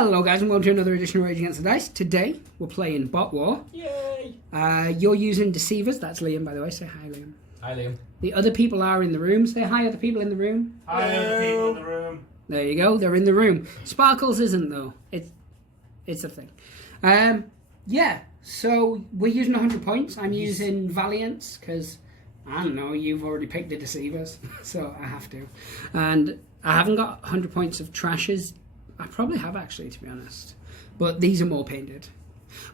Hello guys and welcome to another edition of Rage Against the Dice. Today we're playing Bot War. Yay! You're using Deceivers. That's Liam, by the way. Say hi, Liam. Hi, Liam. The other people are in the room. Say hi, other people in the room. Hi, other people in the room. There you go. They're in the room. Sparkles isn't though. It's a thing. Yeah. So we're using 100 points. I'm using Valiants because I don't know. You've already picked the Deceivers, so I have to. And I haven't got 100 points of trashes. I probably have actually, to be honest. But these are more painted.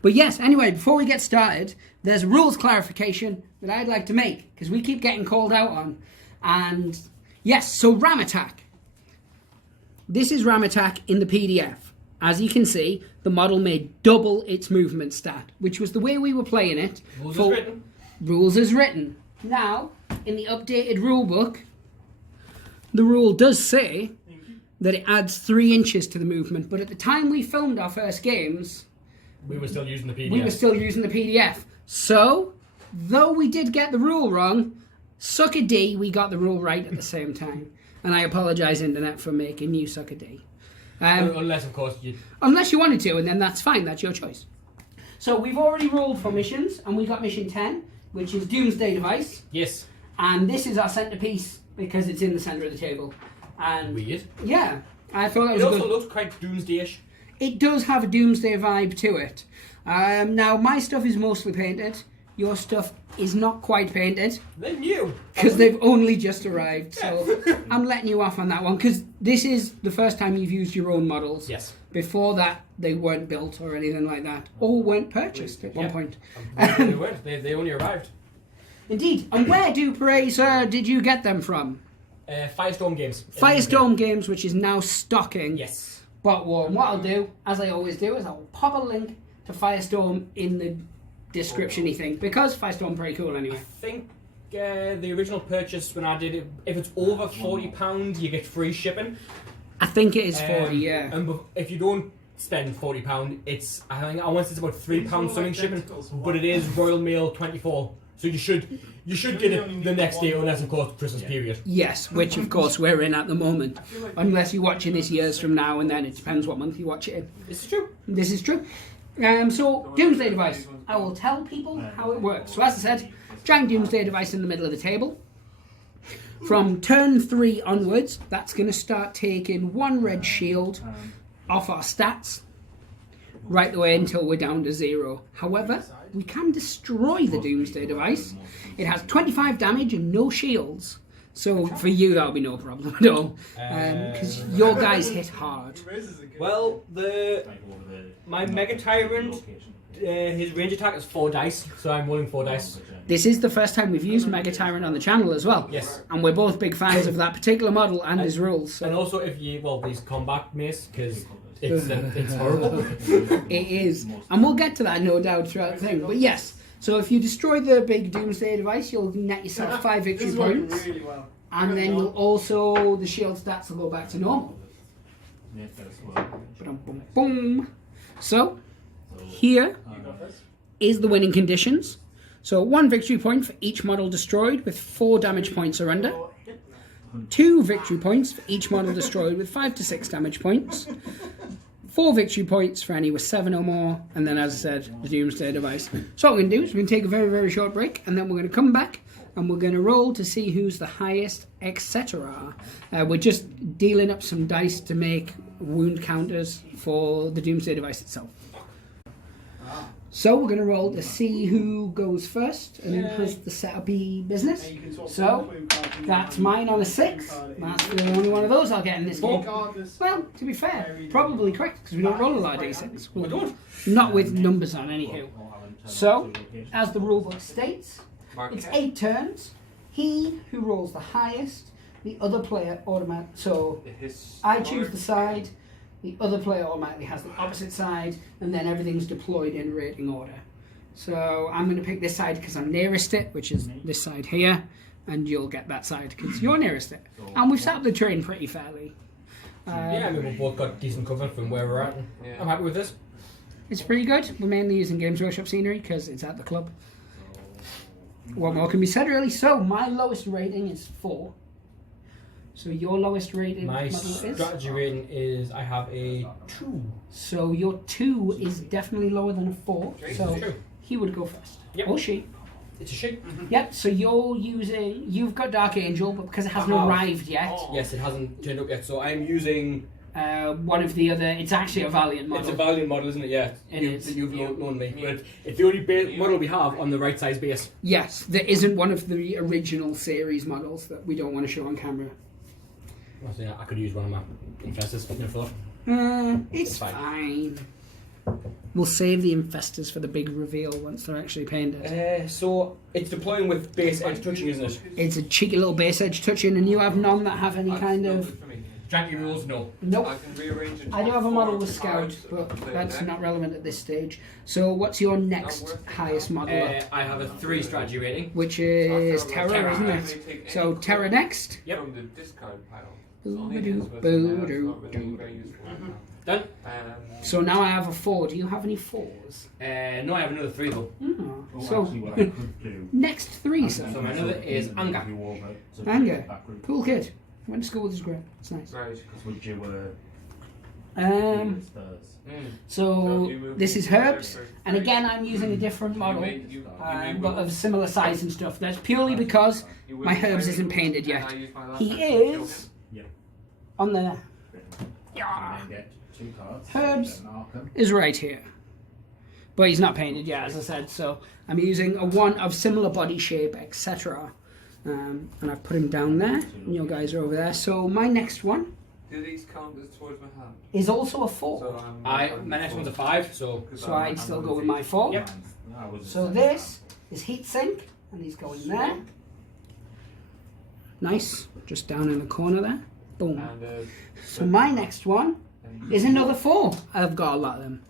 But yes, anyway, before we get started, there's a rules clarification that I'd like to make, because we keep getting called out on. And yes, so Ram Attack. This is Ram Attack in the PDF. As you can see, the model made double its movement stat, which was the way we were playing it. Rules as written. Rules as written. Now, in the updated rule book, the rule does say that it adds 3 inches to the movement, but at the time we filmed our first games, We were still using the PDF. we were still using the PDF. So, though we did get the rule wrong, suck a D, we got the rule right at the same time. And I apologise, Internet, for making you suck a D. Unless, of course, you... Unless you wanted to, and then that's fine, that's your choice. So we've already rolled for missions, and we got mission 10, which is Doomsday Device. Yes. And this is our centrepiece, because it's in the centre of the table. And Weird. yeah, I thought that was It a also good... looks quite Doomsday-ish. It does have a Doomsday vibe to it. Now, my stuff is mostly painted. Your stuff is not quite painted. They're new. Because they've only just arrived. So I'm letting you off on that one. Because this is the first time you've used your own models. Yes. Before that, they weren't built or anything like that. Or weren't purchased at one point. They weren't. They only arrived. Indeed. And where, Dupree, sir, did you get them from? Firestorm Games. Firestorm Games, which is now stocking. Yes. Bot War. And what I'll do, as I always do, is I'll pop a link to Firestorm in the description-y thing, because Firestorm pretty cool anyway. I think the original purchase when I did it, if it's over £40, you get free shipping. I think it is 40, yeah. And if you don't spend £40, it's I think I want it's about £3 something shipping, but it is Royal Mail 24, so you should get it the next day, unless of course Christmas period. Yes, which of course we're in at the moment, unless you're watching this years from now, and then it depends what month you watch it in. This is true. This is true. So, Doomsday Device. I will tell people how it works. So as I said, giant Doomsday Device in the middle of the table. From turn 3 onwards, that's going to start taking 1 red shield off our stats, right the way until we're down to 0. However, we can destroy the Doomsday Device. It has 25 damage and no shields. So for you, that'll be no problem at all, because your guys hit hard. Well, my Mega Tyrant, his range attack is 4 dice, so I'm rolling 4 dice. This is the first time we've used Mega Tyrant on the channel as well. Yes. And we're both big fans of that particular model and his rules. So. And also, these combat mace, because it's horrible. It is. And we'll get to that, no doubt, throughout the thing. But yes, so if you destroy the big Doomsday Device, you'll net yourself 5 victory points. Really well. And then you'll also, the shield stats will go back to normal. Boom. So, here is the winning conditions. So 1 victory point for each model destroyed with 4 damage points or under. 2 victory points for each model destroyed with 5 to 6 damage points. 4 victory points for any with 7 or more. And then, as I said, the Doomsday Device. So what we're going to do is we're going to take a very, very short break. And then we're going to come back and we're going to roll to see who's the highest, etc. We're just dealing up some dice to make wound counters for the Doomsday Device itself. So we're going to roll to see who goes first and has the setup-y business. So that's mine on a 6. That's the only one of those I'll get in this game. Well, to be fair, probably correct, because we don't roll a lot of D6. We don't. Not with numbers on, anywho. So, as the rulebook states, it's 8 turns. He who rolls the highest, the other player automatically. So I choose the side, the other player automatically has the opposite side, and then everything's deployed in rating order. So I'm going to pick this side because I'm nearest it, which is this side here, and you'll get that side because you're nearest it. And we've set up the train pretty fairly. Yeah, I mean, we've both got decent cover from where we're at. I'm happy with this. It's pretty good. We're mainly using Games Workshop scenery because it's at the club. What more can be said, really? So, my lowest rating is 4. So your lowest rated My model is? strategy rating is I have a 2. So your 2 is definitely lower than a 4. So True. he would go first. Yep. Or she. It's a she. Yep, so you've got Dark Angel, but because it hasn't arrived yet, Yes, it hasn't turned up yet, so I'm using... one of the other, it's actually a Valiant model. It's a Valiant model, isn't it? Yeah. It is. You've known me. But it's the only model we have on the right size base. Yes, there isn't one of the original series models that we don't want to show on camera. Well, so yeah, I could use one of my infestors for It's fine. We'll save the infestors for the big reveal once they're actually painted. So it's deploying with base edge touching, isn't it? It's a cheeky little base edge touching, and you have none that have any kind of... Janky rules, no. Nope. I can rearrange it. I do have a model with Scout, but that's not relevant at this stage. So what's your next highest model up? I have a 3 strategy rating. Which is Terra, isn't it? So Terra next. Yep. From the discard pile. Done. So now I have a 4. Do you have any 4s? No, I have another 3 though. Oh, Oh, so actually, what I could do. next 3, sir. So my another is Anga. Move you over to Anga. backwards. Cool kid. Went to school with his grade. It's nice. Right. Because would you Spurs? So this is Herbs, and again I'm using a different model, but of similar size and stuff. That's purely because my Herbs isn't painted yet. He is Yep. on the And then get 2 cards. Herbs. Get an Arkham. is right here, but he's not painted yet, as I said. So I'm using a 1 of similar body shape, etc. And I've put him down there, and your guys are over there. So my next one Do these count as towards my hand? is also a 4. So My next one's a 5, so... So I'd still go with my 4. Yep. I was So this is heat sink, and he's going there. Nice, just down in the corner there. Boom. And, So my next one is another 4. I've got a lot of them.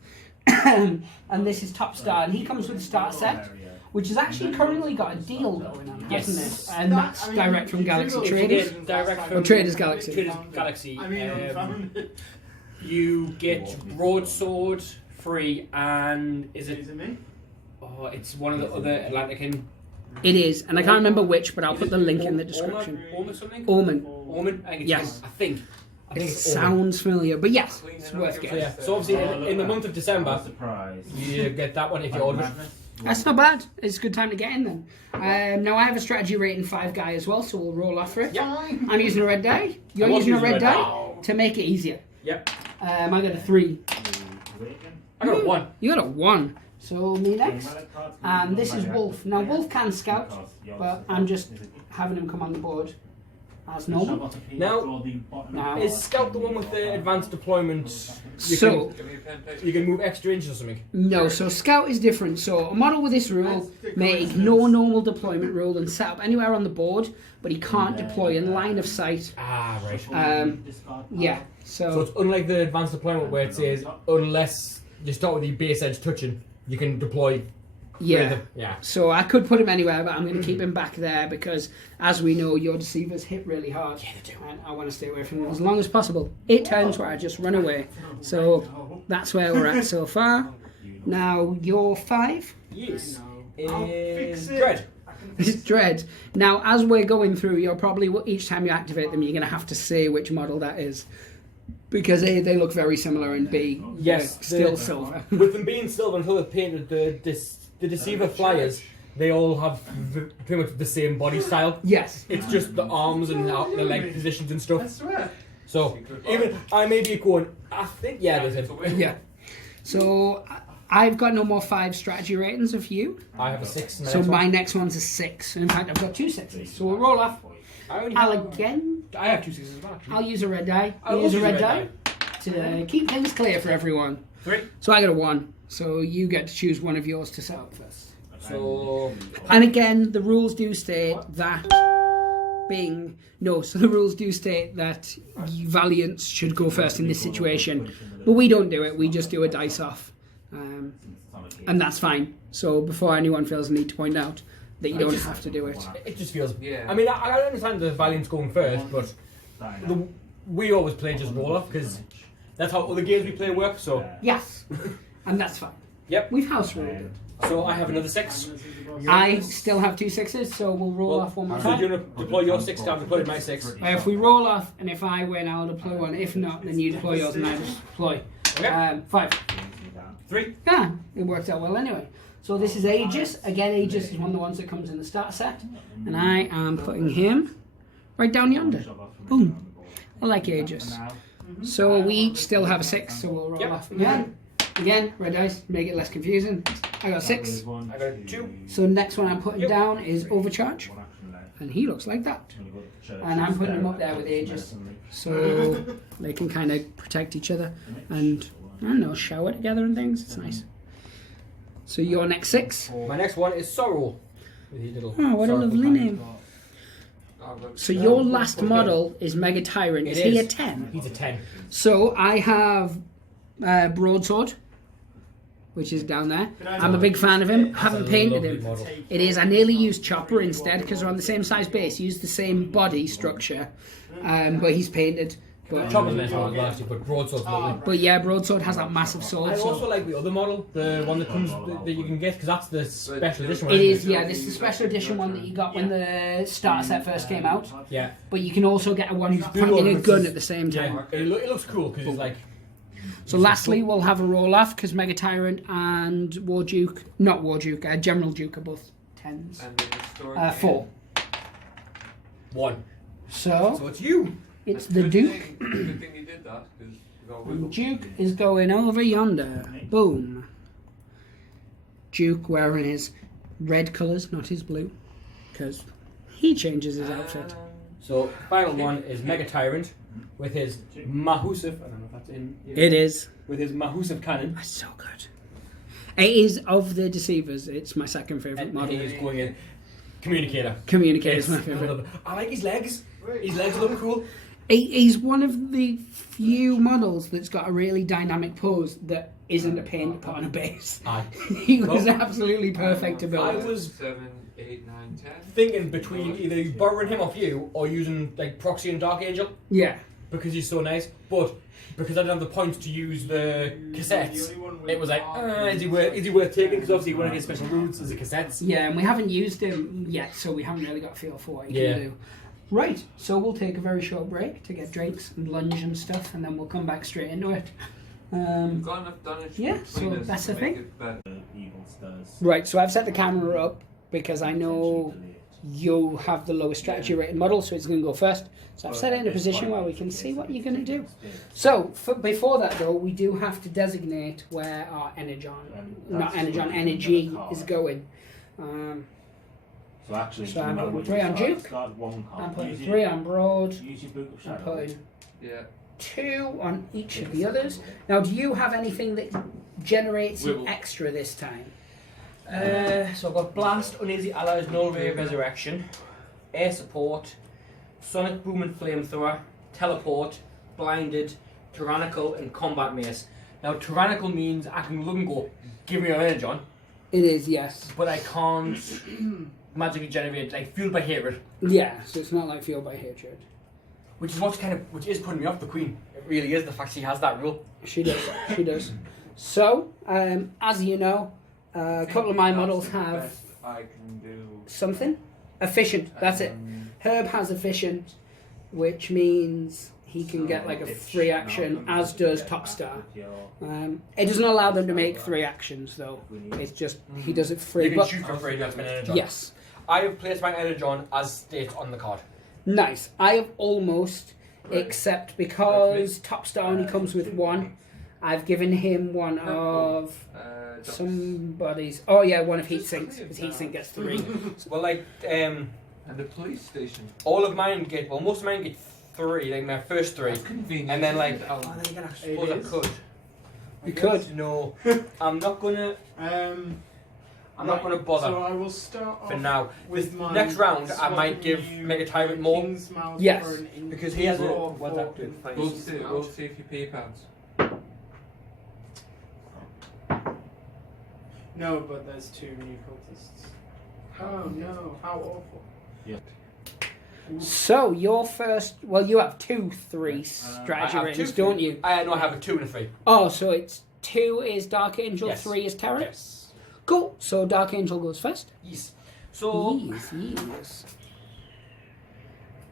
And this is Top Star, and he comes with a start set, which has actually currently got a deal going on, hasn't Yes. it? And that's direct from Galaxy If you Traders. get direct Or from Traders Galaxy. Traders Galaxy, found it. you get broadsword free, and is Is it? it me? Oh, it's one of the other Atlantican. It is, and I can't remember which, but I'll put the link in the description. Orma something. Orman. Orman. I think it's Yes. I think. I think It it's Orman. sounds familiar, but yes, it's worth So getting. yeah. So obviously in the month of December, surprise. you get that one if you order it. That's not bad. It's a good time to get in then. Now I have a strategy rating 5 guy as well, so we'll roll off for it. Yep. I'm using a red die. You're I was using a red die die. to make it easier. Yep. I got a 3. I got a 1. You got a 1. So me next. And this is Wolf. Now Wolf can scout, but I'm just having him come on the board as normal. Now- Is Scout the one with the advanced deployment? So You can move extra inches or something. no, so Scout is different. So a model with this rule may ignore normal deployment rule and set up anywhere on the board, but he can't deploy in line of sight. Ah, right. Yeah. So So it's unlike the advanced deployment where it says unless you start with the base edge touching, you can deploy. yeah. further. Yeah. So I could put him anywhere, but I'm going to keep him back there because, as we know, your Deceivers hit really hard. Yeah, they do. And I want to stay away from them as long as possible. 8 times where I just run away. So that's where we're at so far. Now, your 5 Yes. I'll Is fix it. Dread. is Dread. Now, as we're going through, you're probably, each time you activate them, you're going to have to say which model that is. Because A, they look very similar, and B, Yes, they're still the- silver. With them being silver until they've painted the Deceiver flyers, they all have pretty much the same body style. Yes. It's just the arms and the leg positions and I stuff. swear. So even I may be going. I think there's a. Yeah. So I've got no more 5 strategy ratings of you. I have a 6. So my next one's a 6. In fact, I've got 2 6s. So we'll roll off. I only I'll have, again. I have 2 6s as well. Actually. I'll use a red die. I'll I'll use a also red die to keep things clear for everyone. 3. So I got a 1. So you get to choose one of yours to set up first. So And again, the rules do state that so the rules do state that Valiants should go first in this situation, but we don't do it. We just do a dice off, and that's fine. So before anyone feels the need to point out that you don't have to do it. it just feels. Yeah. I mean, I understand the Valiant's going first, but we always play just roll off because that's how other games we play work. So Yes, and that's fine. Yep. We've house ruled it. So I have another 6. I still have 2 6s, so we'll roll off one more So do you time. want to deploy your 6? I've deployed my 6. If we roll off, and if I win, I'll deploy one. If not, then you deploy yours and I deploy. Okay. 5. 3. Yeah, it worked out well anyway. So this is Aegis. Again, Aegis is one of the ones that comes in the starter set. And I am putting him right down yonder. Boom. I like Aegis. So we each still have a 6, so we'll roll off again. Again, red dice, make it less confusing. I got 6. I got 2. So next one I'm putting down is Overcharge. And he looks like that. And I'm putting him up there with Aegis. So they can kind of protect each other. And, I don't know, shower together and things. It's nice. So your next 6. My next one is Sorrow. With his little Oh, what a sorrowful lovely hand. name. So your last model is Mega Tyrant. Is he a 10? He's a 10. So I have Broadsword, which is down there. I'm a big fan of him. Haven't painted him. Model. It is. I nearly used Chopper instead because they're on the same size base. Use the same body structure, but he's painted. But, Chopper's nice model, actually, but Broadsword's lovely. but yeah, Broadsword has that massive sword. I also So like the other model, the one that comes that you can get, because that's the special edition one. it isn't is. Yeah, this is the special edition one that you got when the starter set first came out. Yeah. But you can also get a one who's pointing a gun at the same time. Yeah. It looks cool because it's like. So lastly, we'll have a roll off because Mega Tyrant and General Duke are both 10s. And the historic 4. 1. So So it's you. it's the Duke. Good thing you did that, because you got And wiggle. Duke is going over yonder. Boom. Duke wearing his red colours, not his blue, because he changes his outfit. So final one is Mega Tyrant with his Mahusiv. I don't know if that's in. It is. With his Mahusiv cannon. That's so good. It is of the Deceivers. It's my second favourite And model. he is going in. Communicator. Communicator is Yes. my favourite. I like his legs. His legs look cool. He's one of the few models that's got a really dynamic pose that isn't a pain to put on a base. Aye. He was absolutely perfect to I build. was 7, 8, 9, 10. thinking between either borrowing him off you or using like Proxy and Dark Angel Yeah. because he's so nice, but because I didn't have the points to use the cassettes, it was like, is he worth taking? Because obviously one of his special rules is the cassettes. Yeah, and we haven't used him yet, so we haven't really got a feel for what he Yeah. can do. Right, so we'll take a very short break to get drinks and lunch and stuff, and then we'll come back straight into it. We've got enough damage Yeah, between so us that's to the make thing. it better. Right, so I've set the camera up because I know you have the lowest strategy rated model, so it's going to go first. So I've set it in a position where we can see what you're going to do. So before that, though, we do have to designate where our energy is going. So actually, So I'm putting 3 on Duke. I'm putting 3 on Broad. Use your book of I'm shadow. putting Yeah. 2 on each of the others. Now, do you have anything that generates you Wibble. extra this time? So I've got Blast, Uneasy Allies, Null Ray Resurrection, Air Support, Sonic Boom and Flamethrower, Teleport, Blinded, Tyrannical, and Combat Mace. Now, Tyrannical means I can look and go, give me your energy on, It is, yes. but I can't magically generate, like, fueled by hatred, Yeah, so it's not like Fueled by Hatred. which is putting me off the Queen. It really is, the fact she has that rule. She does, she does. So, as you know, a couple of my models have Best I can do. something. Efficient, that's it. Herb has efficient, which means he can get like a free action, as does Top Star. It doesn't allow them to make 3 actions though. It's just, he does it free. You can But, shoot for free, that's my energy on. yes. I have placed my energy on as states on the card. Nice. I have almost, except because Top Star only comes with 1, I've given him one of somebody's. Oh yeah, one of Heatsinks. His Heatsink gets 3. Well, like, And the police station. all of mine get, well, most of mine get 3, like my first 3. That's convenient. And then, like, Oh, I suppose I is. could. You could. No, I'm not gonna. I'm not gonna bother So I will start for off now. with This my next round, I might swapping give you Mega Tyrant more. King's Mouth Yes. for an Because he has a- raw what's that do? fork We'll and see, face we'll mouth. see if you pay pounds. No, but there's 2 new cultists. Oh no, how awful. So your first. Well, you have 2 3 I strategy have ratings, 2, don't 3. you? I know I have a 2 and a 3. Oh, so it's 2 is Dark Angel, Yes. 3 is Terror. Yes. Cool. So Dark Angel goes first. Yes. So Yes.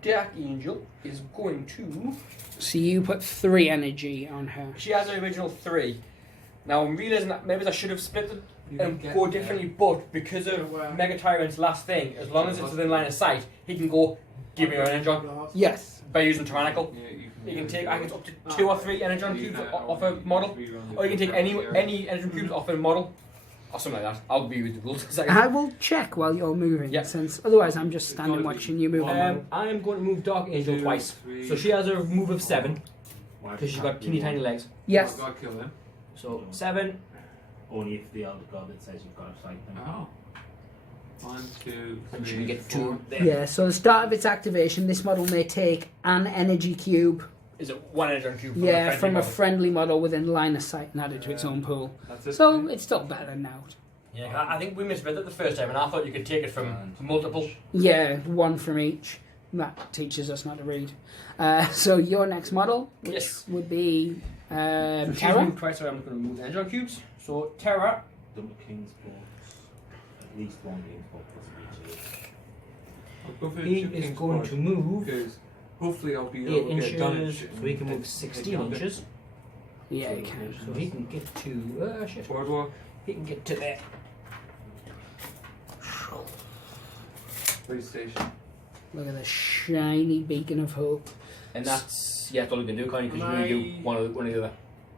Dark Angel is going to. So you put 3 energy on her. She has the original 3. Now I'm realizing that maybe I should have split it You and can go get- differently, but because of Mega Tyrant's last thing, as long as it's within line of sight, he can go give me an energon Yes. by using Tyrannical. Yeah, You can take, I think it's up to 2 or 3 energon cubes off a model, or you can take any energon cubes off a model, or something like that. I'll be with the rules. I will check while you're moving, Yeah. since otherwise I'm just standing watching you move. I am going to move Dark Angel twice. So she has a move of 7 because she's got teeny tiny legs. Yes. I've got to kill him. So 7. Only if the elder god that says you've got to fight them. Oh. 1, 2, And she 3, can get 4. 2 there. Yeah, so the start of its activation, this model may take an energy cube, Is it 1 energon cube? from a friendly model within line of sight and add it to its own pool. That's it. So it's still better than out. Yeah, I think we misread it the first time, and I thought you could take it from multiple. Yeah, 1 from each. That teaches us not to read. So your next model, which Yes. would be She's Terra. moved twice, so I'm going to move the energon cubes. So Terra Double King's Bolt. At least 1 King's Bolt possibly 2. I'll go for the he 2 is kings going board, to move because hopefully I'll be 8 able to get done and inches, shit so he can and move take 16 on it. inches. Yeah, you can. So he can get to shit. Boardwalk. He can get to there. Police station. Look at the shiny beacon of hope. And that's all you can do, can't you? Because you can only do one or the other.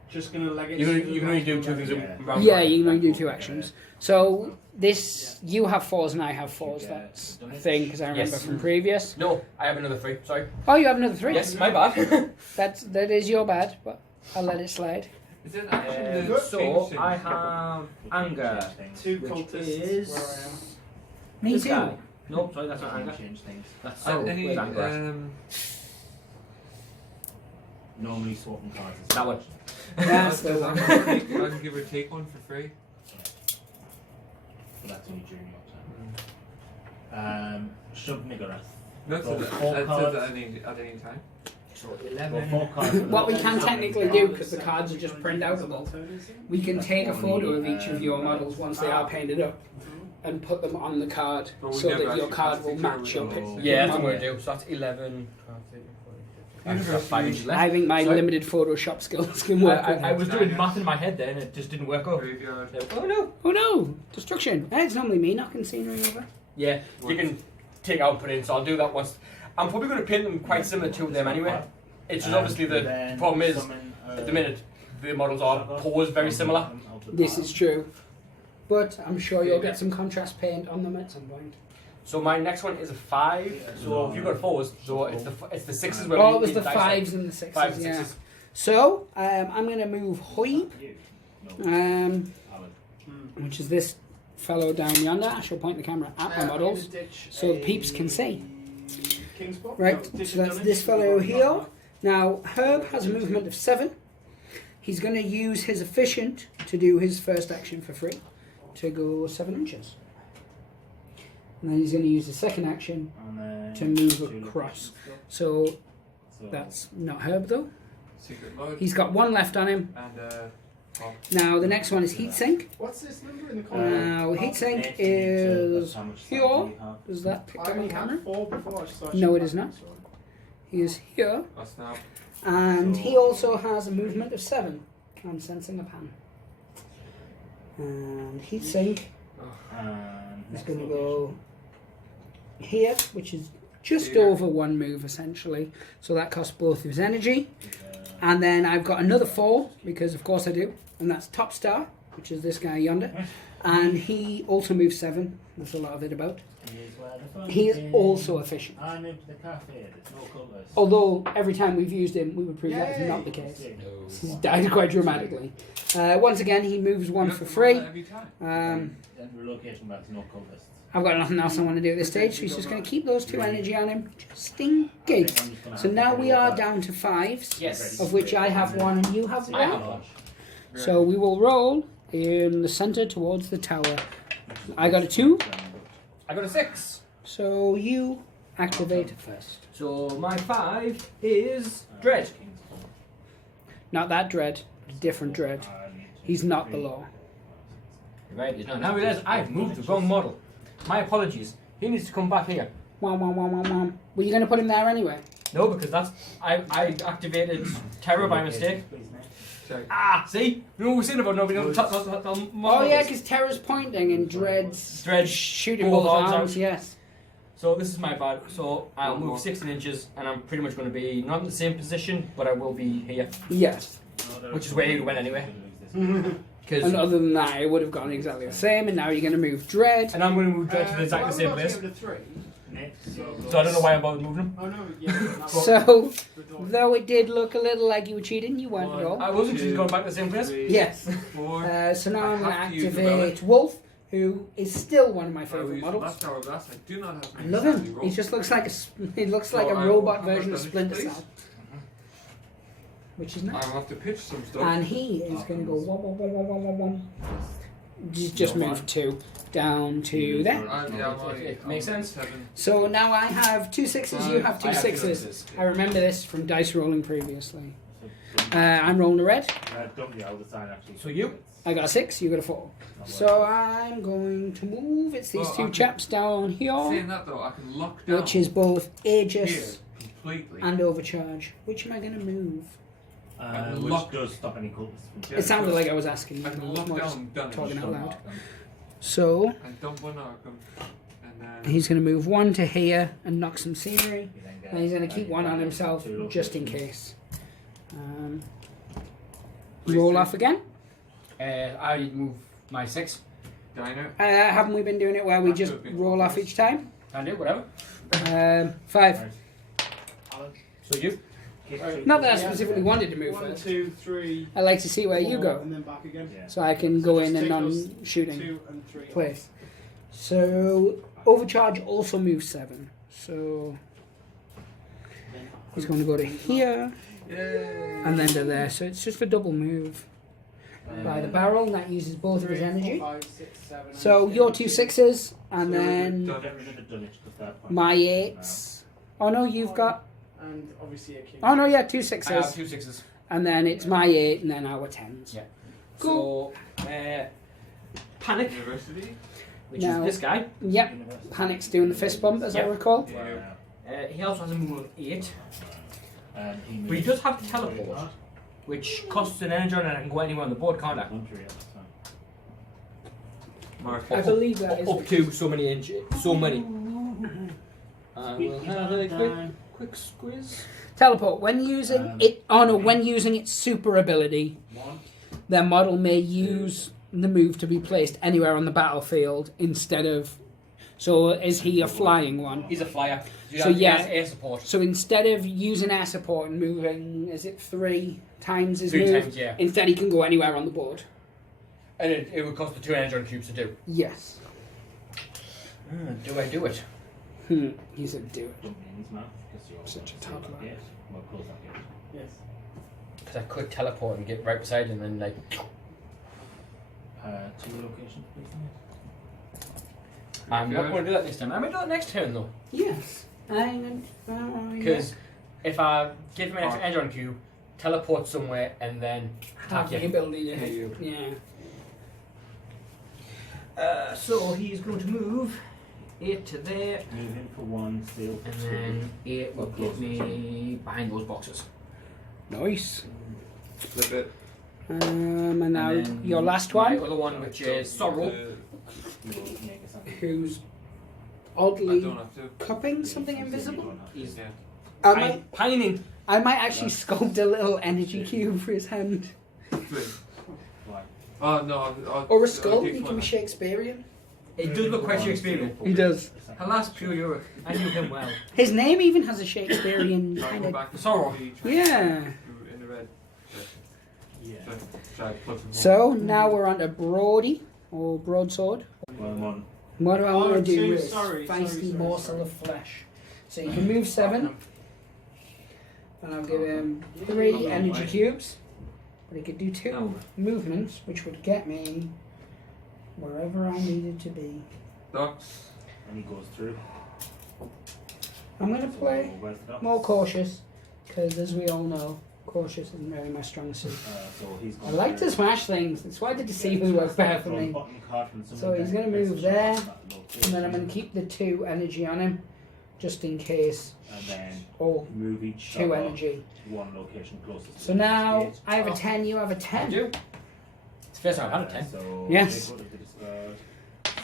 Just gonna leg it. You can only do 2 things Yeah. around. Yeah, you can only do 2 actions. So this, you have 4s and I have 4s. That's a thing because I remember Yes. from previous. No, I have another 3. Sorry. Oh, you have another 3. Yes, my bad. That is your bad, but I'll let it slide. Is it actually the So thing I thing? have anger. 2 Which cultists is- where I am. Me This too. guy. No, sorry, that's not Doesn't anger. change things. That's so. Any Where's anger at? Normally swapping cards is That one. That's the I one. can give or take one for free. but that's only during your time. Shove Niggurath. That's Roll it. 4 That's cards. it at any time. So Roll 11. 4 cards. What we can technically do, because the cards are just print outable, we can take a photo of each of your models once they are painted up and put them on the card But we so never that your actually card will put match your picture picture. of Yeah, that's what we're going to do. So that's 11. 12, 13, 14, 15. I've got 5 inches left. I think my Sorry? limited Photoshop skills can work with I it. was doing math in my head then, and it just didn't work out. Graveyard. Oh no! Oh no! Destruction! And it's normally me knocking scenery over. Yeah, you can take output in, so I'll do that once. I'm probably going to paint them quite similar to them anyway. It's just obviously the problem is, at the minute, the models are posed very similar. This is true. But I'm sure you'll get some contrast paint on them at some point. So my next one is a 5. So if you've got 4s, so it's the 6s where Oh, we it was need the dice 5s and the 6s, 5 and yeah. 6s. So, I'm going to move Hoib, which is this fellow down yonder. I shall point the camera at my models so the peeps can see. Right, so that's this fellow here. Now, Herb has a movement of 7. He's going to use his efficient to do his first action for free, to go 7 inches. And then he's going to use his second action to move across. So that's not Herb though. Secret mode. He's got 1 left on him. And Now the next one is Heatsink. What's this number in the corner? Now Heatsink is here. Is that picked I up on only camera? had 4 before, so I No, should it is have not. this one. He is here. that's now. And he also has a movement of 7. I'm sensing a pan. And Heatsink is going to go here, which is just Here. over 1 move essentially. So that costs both his energy. And then I've got another 4, because of course I do. And that's Top Star, which is this guy yonder. And he also moves 7. There's a lot of it about. He is also efficient. I moved to the cafe, there's no colours. Although every time we've used him, we would prove that is not the case. He's died quite dramatically. Once again, he moves 1 for free. Every time. And relocation back to no colours. I've got nothing else I want to do at this stage, so he's just going to keep those 2 energy on him, just in case. So now we are down to 5s, Yes. of which I have 1 and you have I 1. have 1. So we will roll in the centre towards the tower. I got a 2, I got a 6. so you activate first. So my 5 is Dread. Not that Dread, different Dread. He's not the law. Right, he's not. Now he realises I've moved the wrong model. My apologies. He needs to come back here. Wom, wom, wom, wom, wom. Were you going to put him there anyway? No, because that's I activated Terror by mistake. Check. Ah, see? You know what we're saying about nobody knows Oh yeah, because Terra's pointing and Dread's Dread shooting both both arms arms. out. Yes. So this is my bad. So I'll move 16 inches, and I'm pretty much going to be not in the same position, but I will be here, Yes. which is where you went anyway. And Because other than that, it would have gone exactly the same. And now you're going to move Dread. and I'm going to move Dread to the exactly the same Why place. would I give it a 3? So I don't know why I bothered moving them. Oh no, yeah. So, though it did look a little like you were cheating, you weren't at all. I wasn't just going back to the same place. Yes. 4. So now I'm going to have to use the activate relic. Wolf, who is still one of my I will favourite use the models. last tower of that. I do not have I many love sandy him. He rolls. just looks like he looks like So a I robot will have version of damage, Splinter please. Cell, which is I'll nice. have to pitch some stuff. And he is going to go wom, wom, wom, wom, wom, wom, wom. Just move 2 down to there. It makes sense. 7. So now I have 2 6s. You have 2 I have 6s. I remember this from dice rolling previously. I'm rolling a red. So you? I got a 6. You got a 4. So I'm going to move. It's these Well, two I can- chaps down here, Saying that though, I can lock down which is both Aegis here completely. and Overcharge. Which am I going to move? Which Which does stop any cultists from It sounded like I was asking you. I can I lock was down damage. talking out loud. So And dump one Arkham. And then he's going to move 1 to here and knock some scenery. And he's going to keep 1 on himself just in case. Roll off again. I did move my 6. diner. Haven't we been doing it where we just roll off each time? Can do, whatever. 5. So you? Not that I specifically wanted to move 1, first. 2, 3. I like to see where you 4, go, and then back again. so I can go in a Just take those non-shooting 2 and 3. place. So Overcharge also moves 7. So he's going to go to here Yay! and then to there. So it's just a double move by the barrel, and that uses both of his 3, 4, energy. 5, 6, 7, So your 2 6s, and then my 8s. Oh no, you've got. and obviously a king. Oh no, yeah, 2 I have 6s, 2 6s. and then it's my 8, and then our 10s. Yeah. Cool. So, Panic, University. which Now- is this guy. Yep. Panic's doing the fist bump, as I Yep. recall. He also has a move of 8. But he does have to teleport, which costs an energy and I can go anywhere on the board, can't I? Mark. I believe that is. Up to so many inches. So many. I will have a quick squeeze. Teleport. When using it, oh no, when using its super ability, their model may use the move to be placed anywhere on the battlefield instead of. So is he a flying one? He's a flyer. So yeah. air support. So instead of using air support and moving, is it 3 times his 3 move? times, yeah. Instead, he can go anywhere on the board. And it would cost the 2 energy cubes to do. Yes. Do I do it? He said do it. Such a toddler. Yes. Because I could teleport and get right beside him and like. 2 locations, please. I'm not going to do that this time. I might do it next turn though. Yes. Because if I give him an extra energy cube, teleport somewhere and then attack the you. ability to Yeah, you. Yeah. So he's going to move 8 to there, Move in for 1, steal for and 2. then 8 will get me behind those boxes. Nice. Flip it. And now And then your last My one, other one, which is Sorrow. who's I oddly don't have to. cupping something invisible. He's Yeah. pining. I might actually sculpt a little energy cube for his hand. 3. Oh no. Or a skull, he can be Shakespearean. It does look quite Shakespearean. He does. Alas, pure Europe. I knew him well. His name even has a Shakespearean Try and kind go of. back to Sorrow. Yeah. In the red. Yeah. Try plug them So now we're on to Brody, or Broadsword. Well, What do I want to do with this sorry, feisty sorry, morsel sorry. of flesh? So you can move 7, and I'll give him 3 energy cubes. But he could do 2 movements, which would get me wherever I needed to be. Ducks. And he goes through. I'm going to play Where's the dock? more cautious, because as we all know, Cautious isn't really my strong suit. So he's I like to smash things. That's why the Deceivers work better for me. So he's going to move there, and then I'm going to keep the 2 energy on him, just in case. And then Oh, move each 2 shot energy. to one location closest. So to now the gate. I have a 10, you have a I 10. do. It's the first time I've had a 10. So Yes. they go to the discard.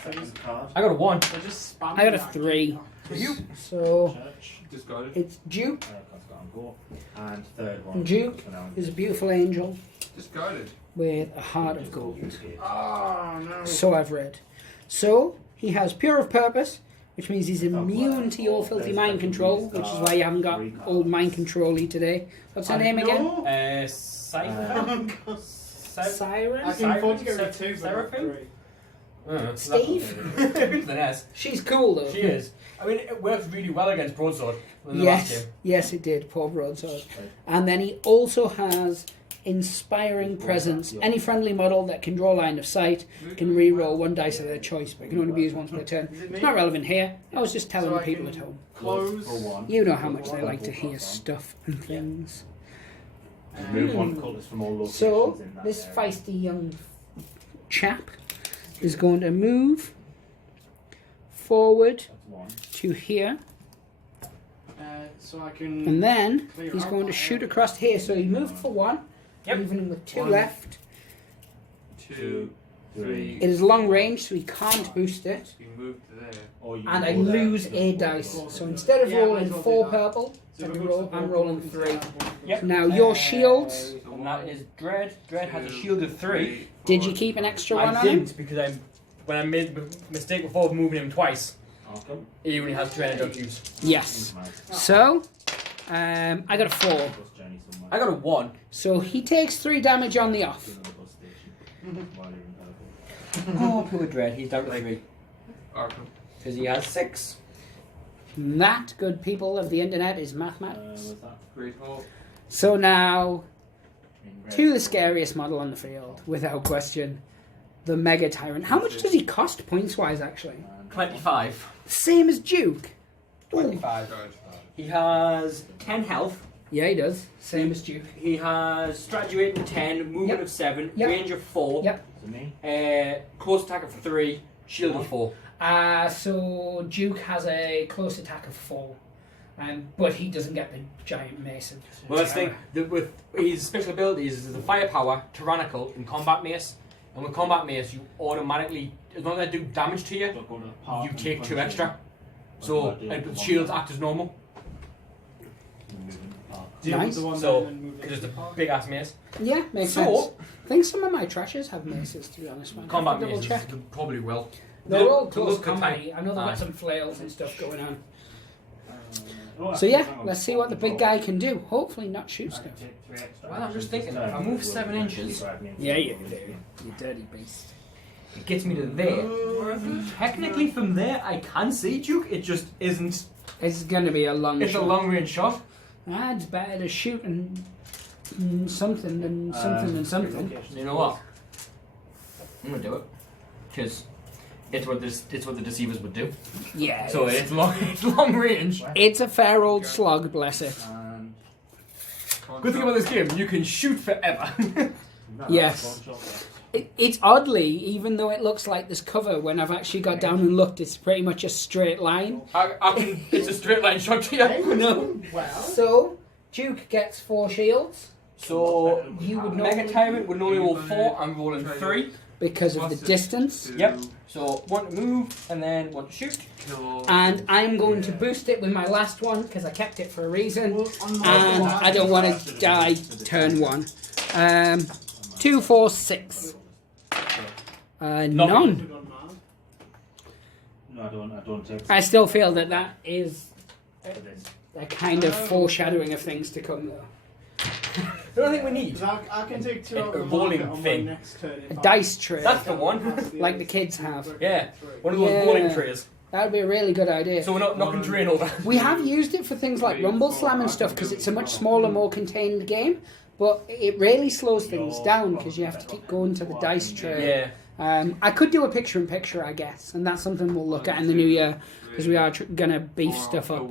Second card. I got a 1. So just spam I got a that. 3. You? So Church. Discarded. it's Duke. That's got on go. And third one. Duke for now. is a beautiful angel Discarded. with a heart of gold. Oh no. So I've read. So he has Pure of Purpose, which means he's immune to your filthy mind control, which is why you haven't got old mind control-y today. What's her name again? No. Cypher? Siren? I can afford to get rid of 2, but not Seraphim? 3. Steve? The S. She's cool though. She is. I mean, it works really well against Broadsword in the last Yes, game. yes, it did. Poor broadsword. And then he also has Inspiring Presence. Any friendly model that can draw line of sight can re-roll 1 dice of their choice, but can only be used once per turn. Is it me? It's not relevant here. I was just telling So the I people can at home. Close. For one. You know how much they like to hear stuff and things. And move one cultist from all locations So in that this area. feisty young chap is going to move forward That's one. to here, So I can. and then clear he's out going to that shoot area. across here. So he moved for 1, Yep. leaving him with 2 1, left. 2, 3. It is long range, so he can't boost it. You move to there. Or you And can I go there, lose you a can go dice. there. So instead of Yeah, might rolling as well 4 do that. purple, So I'm if we go to the rolling board, 3. Yep. Now your shields. And that is Dread. Dread has a shield of 3. Did you keep an extra one I on him? didn't because when I made the mistake before of moving him twice, Welcome. he only has 2 energy use. Yes. So I got a 4. Bus journey somewhere. I got a 1. So he takes 3 damage on the off. To another bus station while you're in teleport. Oh, poor Dread. He's down to 3 Arkham. because he has 6. That, good people of the internet, is What's mathematics. that? Great Hall. So now, In red. to the scariest model on the field, without question, the Mega Tyrant. How much does he cost points-wise, actually? And 25. Same as Duke. Ooh. 25. Discard. He has 10 health. Yeah, he does. Same as Duke. He has strategy rating of 10, movement Yep. of 7, Yep. range of 4, Yep. To me. close attack of 3, shield of 4. So Duke has a close attack of 4. But he doesn't get the giant mace. Well, that's the thing. With his special abilities is the firepower, tyrannical, and combat mace. And with combat mace, you automatically, as long as I do damage to you, Don't go to the park you and take 2 punch extra. him. So But do it and with shields one act as normal and move in the park. Deal with Nice. the one So, there and then move it because it's to a the park. big ass mace. Yeah, makes So- sense. I think some of my trashes have maces, to be honest. Man. Combat Double mace check. probably will. They're all To close look the combat. type- I know they've Aye. got some flails and stuff going on. Oh, So yeah, hang on. let's see what the big guy can do. Hopefully not shoot I stuff. can take 3 extra Well, I'm actions just thinking, this if I turn. move 7 inches- Yeah, you do. You dirty beast. It gets me to there. Technically, from there, I can see Duke. It just isn't. It's going to be a long It's a shot. long range shot. Ah, it's better to shoot and something than something than something. You know what? I'm gonna do it because it's what the Deceivers would do. Yeah. So it's long range. It's a fair old slug, bless it. And Good thing about this game, you can shoot forever. Yes. It's oddly, even though it looks like this cover, when I've actually got down and looked, it's pretty much a straight line. It's a straight line shot to you. No. Well. So, Duke gets 4 shields So You would Mega normally- Tyrant would normally roll 4. I'm rolling 3. because of the distance. Yep. So 1 to move and then 1 to shoot. And I'm going to boost it with my last one because I kept it for a reason. Well, on And my I don't want to die turn 1. 2, 4, 6. None. No, No, I don't take I still feel that is for this. a kind of foreshadowing of things to come, though. I don't think we need. I can take 2 A out of the rolling market on thing. my next turn. A dice tray, That's the one. like the kids have. Yeah. One of those Yeah. rolling trays. That would be a really good idea. So we're not knocking terrain over. We have used it for things like Rumble Slam and stuff because it's a much smaller, more contained game. But it really slows things down because you have to keep going to the dice tray. Yeah. I could do a picture-in-picture, I guess, and that's something we'll look at in the new year because we are going to beef stuff up.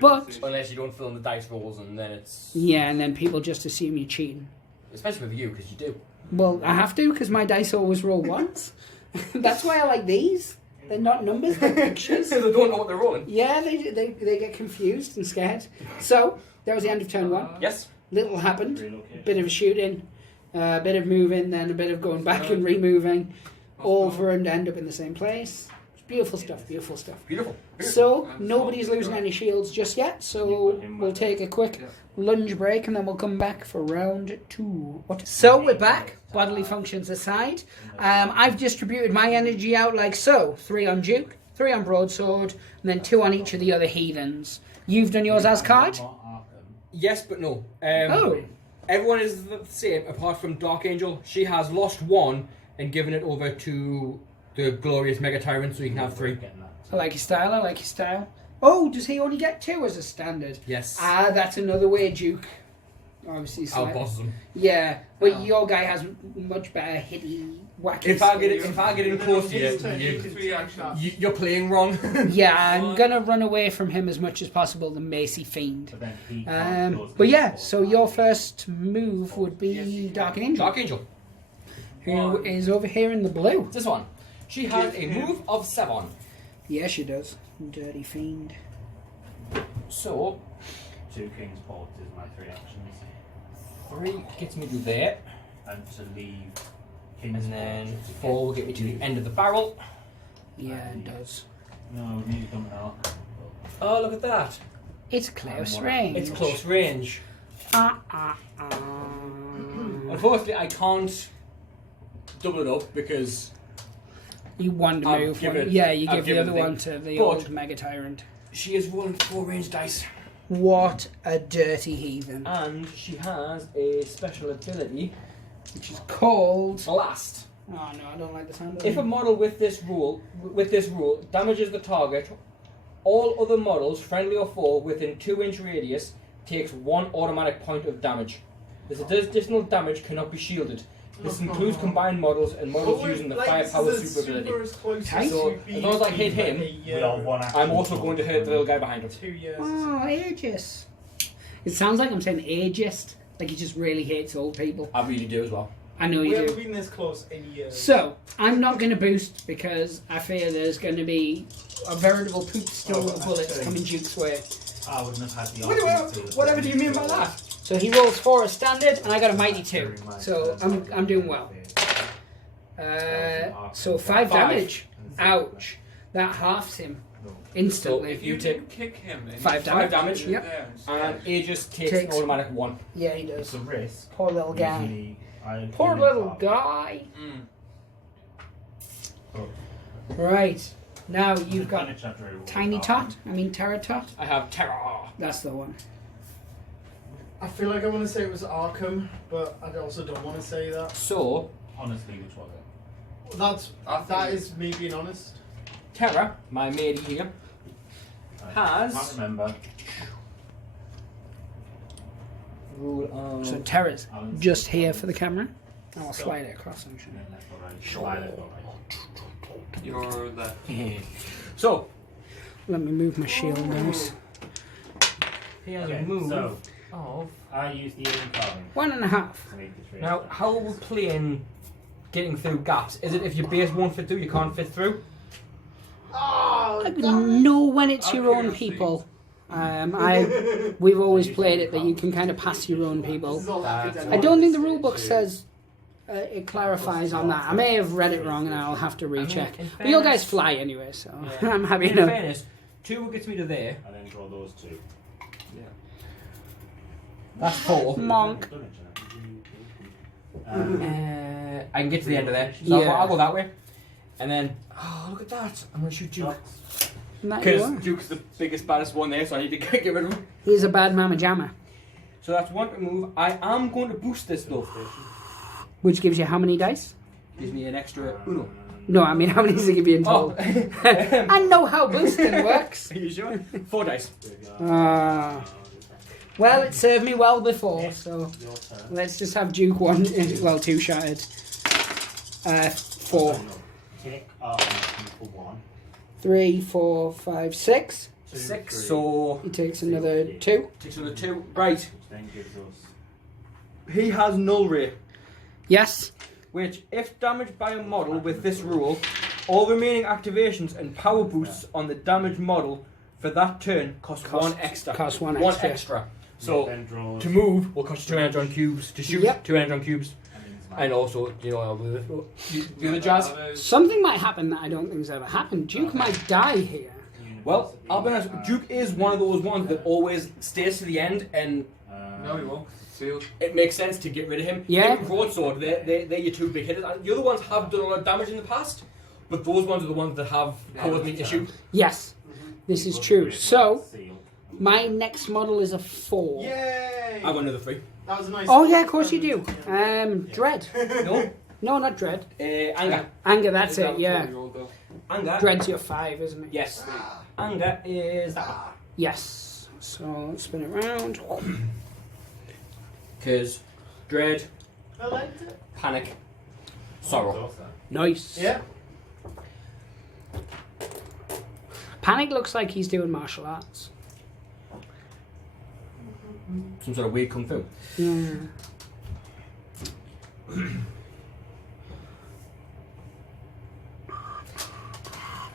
But Unless you don't fill in the dice rolls, and then it's yeah, and then people just assume you're cheating. especially with you because you do. Well, I have to because my dice always roll once. That's why I like these. They're not numbers, they're pictures. they don't know what they're rolling. Yeah, they get confused and scared. So that was the end of turn one. Yes. Little happened. Relocate. Bit of shooting, a bit of moving, then a bit of going back and removing, all for him to end up in the same place. It's beautiful stuff. Beautiful stuff. Beautiful. So nobody's losing any shields just yet. So we'll take a quick lunge break and then we'll come back for round two. So we're back. Bodily functions aside, I've distributed my energy out like so: 3 on Duke, 3 on Broadsword, and then 2 on each of the other heathens. You've done yours as card. Yes, but no. Oh. Everyone is the same apart from Dark Angel. She has lost 1 and given it over to the glorious Mega Tyrant, so you can have 3. I like your style. I like your style. Oh, does he only get 2 as a standard? Yes. Ah, that's another way, Duke. Obviously, I'll slightly. boss them. Yeah, but your guy has much better hitty, wacky. If I get in close to you, Three actions. you're playing wrong. Yeah, I'm gonna run away from him as much as possible, the Macy Fiend. But then he can't close But the yeah, door. so your first move would be Dark Angel, Dark Angel. who is over here in the blue. This one. She has a move of 7. Yeah, she does. Dirty Fiend. So 2 King's Port is my 3 actions. 3 gets me to there, And to leave King's and then Port to 4 will get me to the end of the barrel. Yeah, it does. No, we need to come out. Oh, look at that! It's close What? range. It's close range. Uh. Unfortunately, I can't double it up because You want to I'll move give one. it- Yeah, you I'll give give the it other the one thing. to the But- old Mega Tyrant. she is rolling 4 range dice, What a dirty heathen. and she has a special ability. Which is called... Blast. Oh no, I don't like the sound of If a it. model with this rule damages the target, all other models, friendly or foe, within 2-inch radius takes 1 automatic point of damage. This additional damage cannot be shielded. This includes combined models and models using the firepower super ability. Tight. So as long as I hit him, Without 1 action. I'm also going to hit the little guy behind him. 2 years. Oh, ageist. It sounds like I'm saying ageist. Like he just really hates old people. I really do as well. I know We you haven't do. been this close in years. So, I'm not going to boost because I fear there's going to be a veritable poop storm of bullets coming Duke's way. I wouldn't have had the Wait, option to- whatever do you mean by that? So he rolls 4 as standard, and I got a mighty 2. So I'm doing well. So 5 5. damage. Ouch. That halves him instantly. So if you You take can kick him. and 5 you damage. damage, put it yep. there instead. And Aegis takes Takes- an automatic 1. Yeah, he It's does. a risk. Poor little guy. Usually, I Poor give it little half. guy. Mm. Right. Now you've got Finish after I roll Tiny half. Tot. I mean Terra Tot. I have Terror. That's the one. I feel like I want to say it was Arkham, but I also don't want to say that. So, Honestly, which was it? I That think- is me being honest. Terror, my maid here, I Has- can't remember. rule of... So Terra's Alan's- just here for the camera. I'll slide it across actually. And then left or right. Slide left or right. You're left. So, Let me move my shield, guys. he has Okay, a move so of... I use the aim carving 1.5. to make the trade. Now, how are we playing getting through gaps? Is it if your base won't fit through, you can't fit through? Oh, I know when it's your own Accuracy. people. We've always played it that you can kind of pass your own people. That's I don't think the rulebook says it clarifies on that. I may have read it wrong and I'll have to recheck. in But your fairness- guys fly anyway, so Yeah. I'm happy In to. fairness, 2 gets me to there. And then draw those 2. That's 4. Monk. I can get to the end of there. So Yeah. I'll go that way. And then, oh, look at that. I'm going to shoot Duke. And that you Because are. Duke's the biggest, baddest one there, so I need to get rid of him. He's a bad mama jamma. So that's 1 to move. I am going to boost this though. Which gives you how many dice? Gives me an extra uno. No, I mean how many does it give you in Oh, total? I know how boosting works. are you sure? 4 dice. Well, it served me well before, so Your turn. let's just have Duke 2 shattered. 4. Take action for 1. 3, 4, 5, 6. 6, so He takes another 2. takes another 2. Right, Which then gives us he has null ray, Yes. which, if damaged by a model with this rule, all remaining activations and power boosts on the damaged model for that turn cost 1 extra. Cost 1 1 extra. extra. So, then draws to move will cost you 2 energy on cubes. To shoot, Yep. 2 energy on cubes. And also, you know, the other jazz. Something might happen that I don't think's ever happened. Duke might die here. Well, I'll be honest, Duke is one of those ones that always stays to the end, and No, he won't. Sealed. it makes sense to get rid of him. Yeah. Him and Broadsword, they're your 2 big hitters. And the other ones have done a lot of damage in the past, but those ones are the ones that have caused me issue. Yes. This is true. So, my next model is a 4. Yay! I want another 3. That was a nice. Oh, yeah, of course you do. Dread. No? No, not Dread. Anger. Anger, that's it, yeah. Anger. Dread's your 5, isn't it? Yes. Anger is that. Yes. So, let's spin it around. Because dread, I liked it. panic, sorrow. Nice. Yeah. Panic looks like he's doing martial arts. Some sort of weird kung fu. Yeah.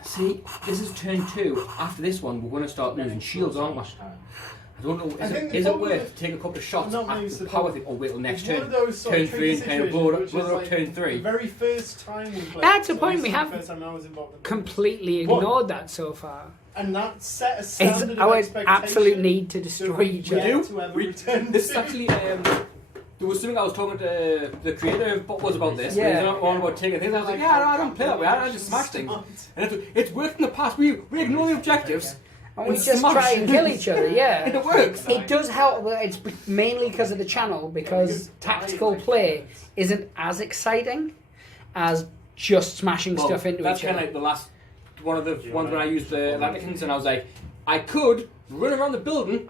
See, this is turn 2. After this one, we're going to start losing shields, aren't we? I don't know. I Is think it, the is it problem worth with taking a couple of shots not at losing the the power ball thing, or wait till next It's one turn? of those sort Turn of 3 and tricky kind of situations blow it which blow is it up like turn 3. The very first time we played. That's the so point, this we is have the first time I was involved in Completely What? ignored that so far. And that set a It's standard of our expectation. absolute need to destroy that each we other. yet to ever return This is to. actually, there was something I was talking to the creator of what was about this. Yeah. He was on about taking things. I was like, yeah, no, I don't play that way. I just smash things. And it's worked in the past. We ignore the objectives. And we and just smash. try and kill each other, yeah. And it works. It does help, but it's mainly because of the channel, because tactical play isn't as exciting as just smashing Well, stuff into that's each kind of other. like the last one of the ones when I used the Atlanticans, and I was like, I could run around the building,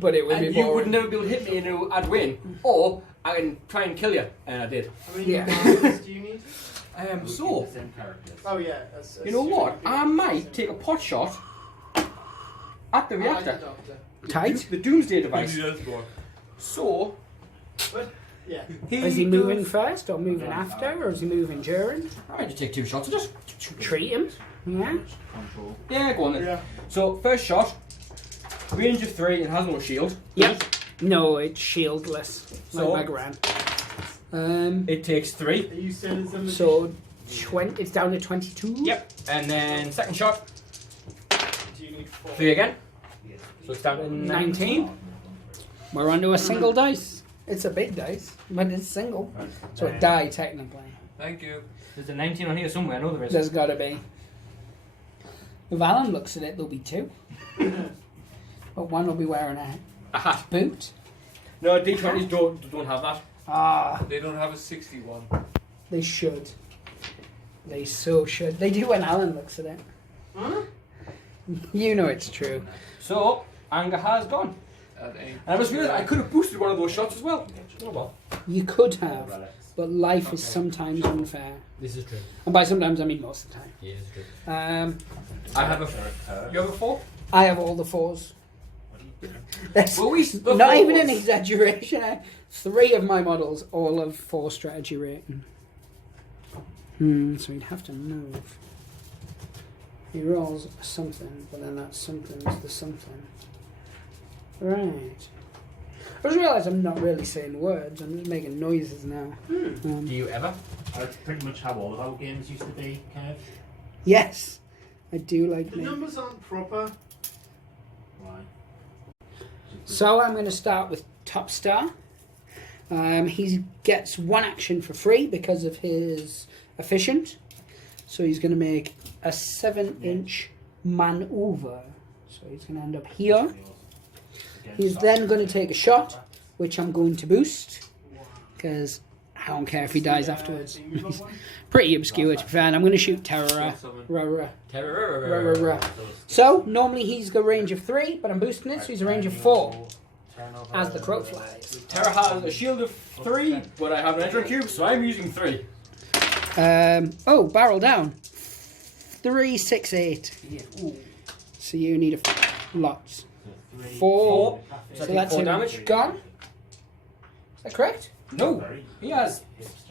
But it would and be you would boring. never be able to hit me, and I'd win, or I can try and kill you, and I did. I mean, Yeah. what do you need? So Oh yeah. you know what? I might take a pot shot at the reactor, Tight? the Doomsday device. So Yeah. Is he moving first, or moving after, or is he moving during? I just take 2 shots and just Treat him. Yeah. Control. yeah, go on then. Yeah. So first shot, range of 3, it has no shield. Yep. No, it's shieldless. So- Like my gran. It takes 3. Are you still as a So 20. It's down to 22. Yep. And then second shot, Do you need 4? 3 again. So it's down to 19. We're onto a single dice. It's a big dice, but it's single. So a die technically. Thank you. There's a 19 on here somewhere. I know there is. There's gotta be. If Alan looks at it, there'll be 2. But one will be wearing a Aha. boot. No, D20s don't have that. Ah, They don't have a 61. they should. They so should. They do when Alan looks at it. Huh? You know it's true. So anger has gone. At 8. And I just realised I could have boosted one of those shots as well. Oh well. You could have, but life is sometimes unfair. This is true. And by sometimes I mean most of the time. Yeah, it's true. I I have a. You have a 4? I have all the 4s. That's Well, the not even an 4s. exaggeration. 3 of my models all have 4 strategy rating. So he'd have to move. He rolls something, but then that something's the something. Right. I just realised I'm not really saying words, I'm just making noises now. Do you ever? That's pretty much how all of our games used to be, Kev. Yes, I do like The me. numbers aren't proper. Why? So I'm going to start with Top Star. He gets 1 action for free because of his efficient. So he's going to make a 7-inch maneuver. So he's going to end up here. He's then going to take a shot, which I'm going to boost because I don't care if he dies afterwards. He's pretty obscure to be fair. And I'm going to shoot Terror. Terror. So normally he's got a range of 3, but I'm boosting it, so he's a range of 4 as the crow flies. Terror has a shield of 3, but I have an extra cube, so I'm using 3. Barrel down. 3, 6, 8. Yeah. Ooh. So you need lots. So 3. 4. So So I that's take 4 him damage. gone. Is that correct? No. He has.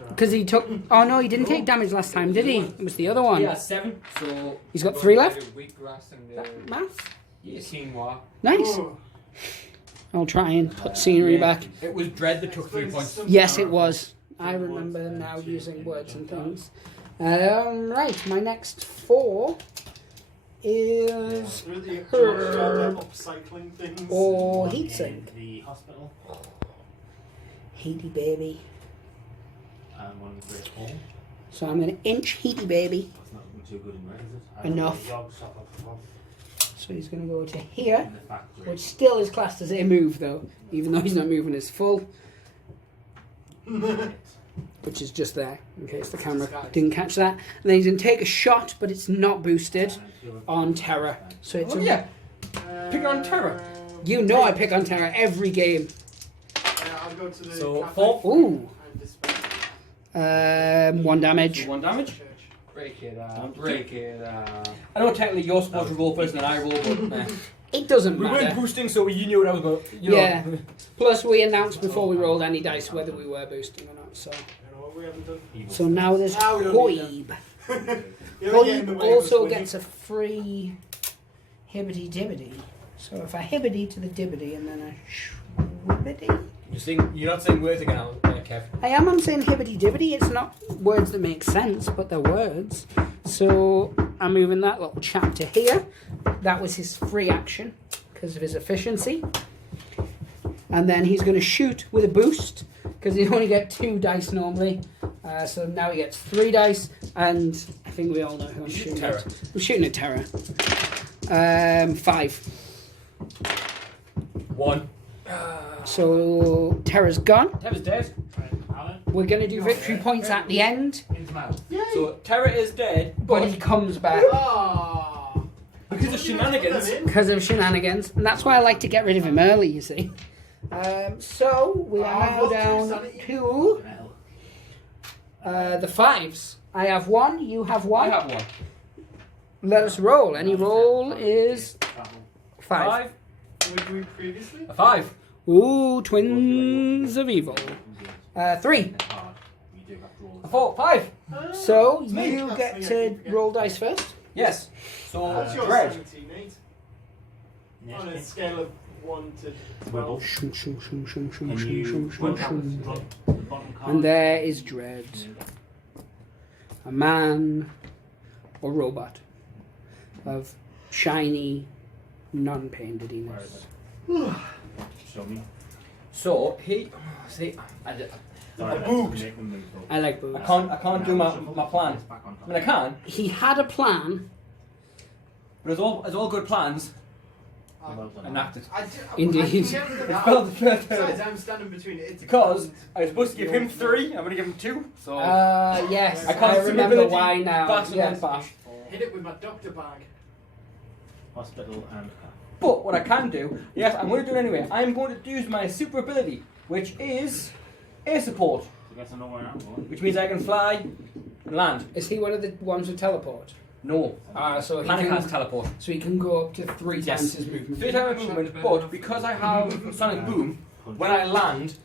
Because he took. Oh no, he didn't take damage last time, did he? It was the other one. He has 7. So He's got 3 left. Wheatgrass and That math. quinoa. Nice. Oh. I'll try and put scenery back. it was Dread that took 3 points. Yes, it was. I remember now using words and things. Right, my next 4 is Through the Herb upcycling things. or heatsink. The hospital. Heaty baby. And one in the Great Hall. So I'm going to inch Heaty baby. That's not looking too good in red, is it? Enough. Yog, shop off, So he's going to go to here, in the factory. which still is classed as a move though, even though he's not moving his full, which is just there, in case the camera didn't catch that. And then he's going to take a shot, but it's not boosted, on Terror. So it's Oh, a, yeah. Pick on Terror. You know I pick on Terror every game. I'll go to the So, cafe 4. Ooh. and dispense 1 damage. 1 damage. church. Break it up. Break it up. I know technically you're supposed to roll first and then I roll, but It doesn't we weren't matter. boosting, so you knew what I was going. You know. Yeah. Plus, we announced before we rolled any dice whether we were boosting or not. So, You know what we haven't done? so now there's Ah, we don't need Hoib. You ever get in the Hoib way of us also winning? gets a free hibbity dibbity. So if I hibbity to the dibbity and then a shwibbity. You're not saying words again, Kev. I'm saying hibbity dibbity. It's not words that make sense, but they're words. So I'm moving that little chap to here. That was his free action because of his efficiency. And then he's going to shoot with a boost because he only get 2 dice normally. So now he gets 3 dice, and I think we all know who I'm shooting Terror. at. I'm shooting at Terror. 5. 1. So Terror's gone. Terror's dead. Alan, We're going to do victory points at the end, into mouth. So Terror is dead, but but he comes back Ah. because of shenanigans. because of shenanigans, and that's why I like to get rid of him early. You see. So we are now down to the 5s. I have 1. You have 1. I have 1. Let us roll. Any roll is 5. 5. What did we previously? A 5. Ooh, twins of evil. 3. A 4. 5. So It's me. you That's get me, I to keep forgetting. roll dice first. Yes. So What's your Dread. 17, Nate? On a scale of 1 to 12. Shoo, shoo, shoo, shoo, shoo, Can shoo, you shoo, shoo, work out shoo. the bottom card? And there is Dread. A man or robot of shiny, non-paintediness. Show me. So he. See, Sorry, boobs. make them move though. I like boobs. I can't do my plan. I mean I can, He had a plan. but as all good plans Well done. enacted. Indeed. I can get rid of that. Well, Besides, I'm standing between it. because I was supposed to give him 3, I'm going to give him 2. So Yes, I I, can't see remember ability, why now. bash and Yes. then bash. Hit it with my doctor bag. Hospital and car. But what I can do, yes, I'm going to do it anyway. I'm going to use my super ability, which is air support, You guys know where I'm going? which means I can fly and land. Is he one of the ones with teleport? No, So Panic he has can, teleport. so he can go up to 3 Yes. times his movement. 3 times movement, but because I have Sonic Boom, when I land,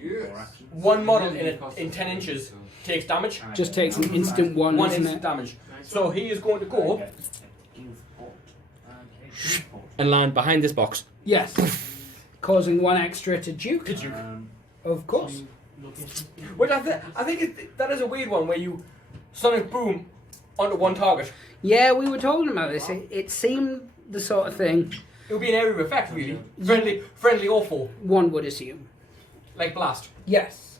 Four actions. one model in 10 inches takes damage. Just takes an instant one, One isn't instant it? damage. So he is going to go Get a King's Port and a King's Port. and land behind this box. Yes. Causing 1 extra to Duke. Of course. Which I think that is a weird one where you Sonic Boom onto one target. Yeah, we were talking about this. It seemed the sort of thing It would be an area of effect, really. Friendly or foe. one would assume. Like Blast. Yes.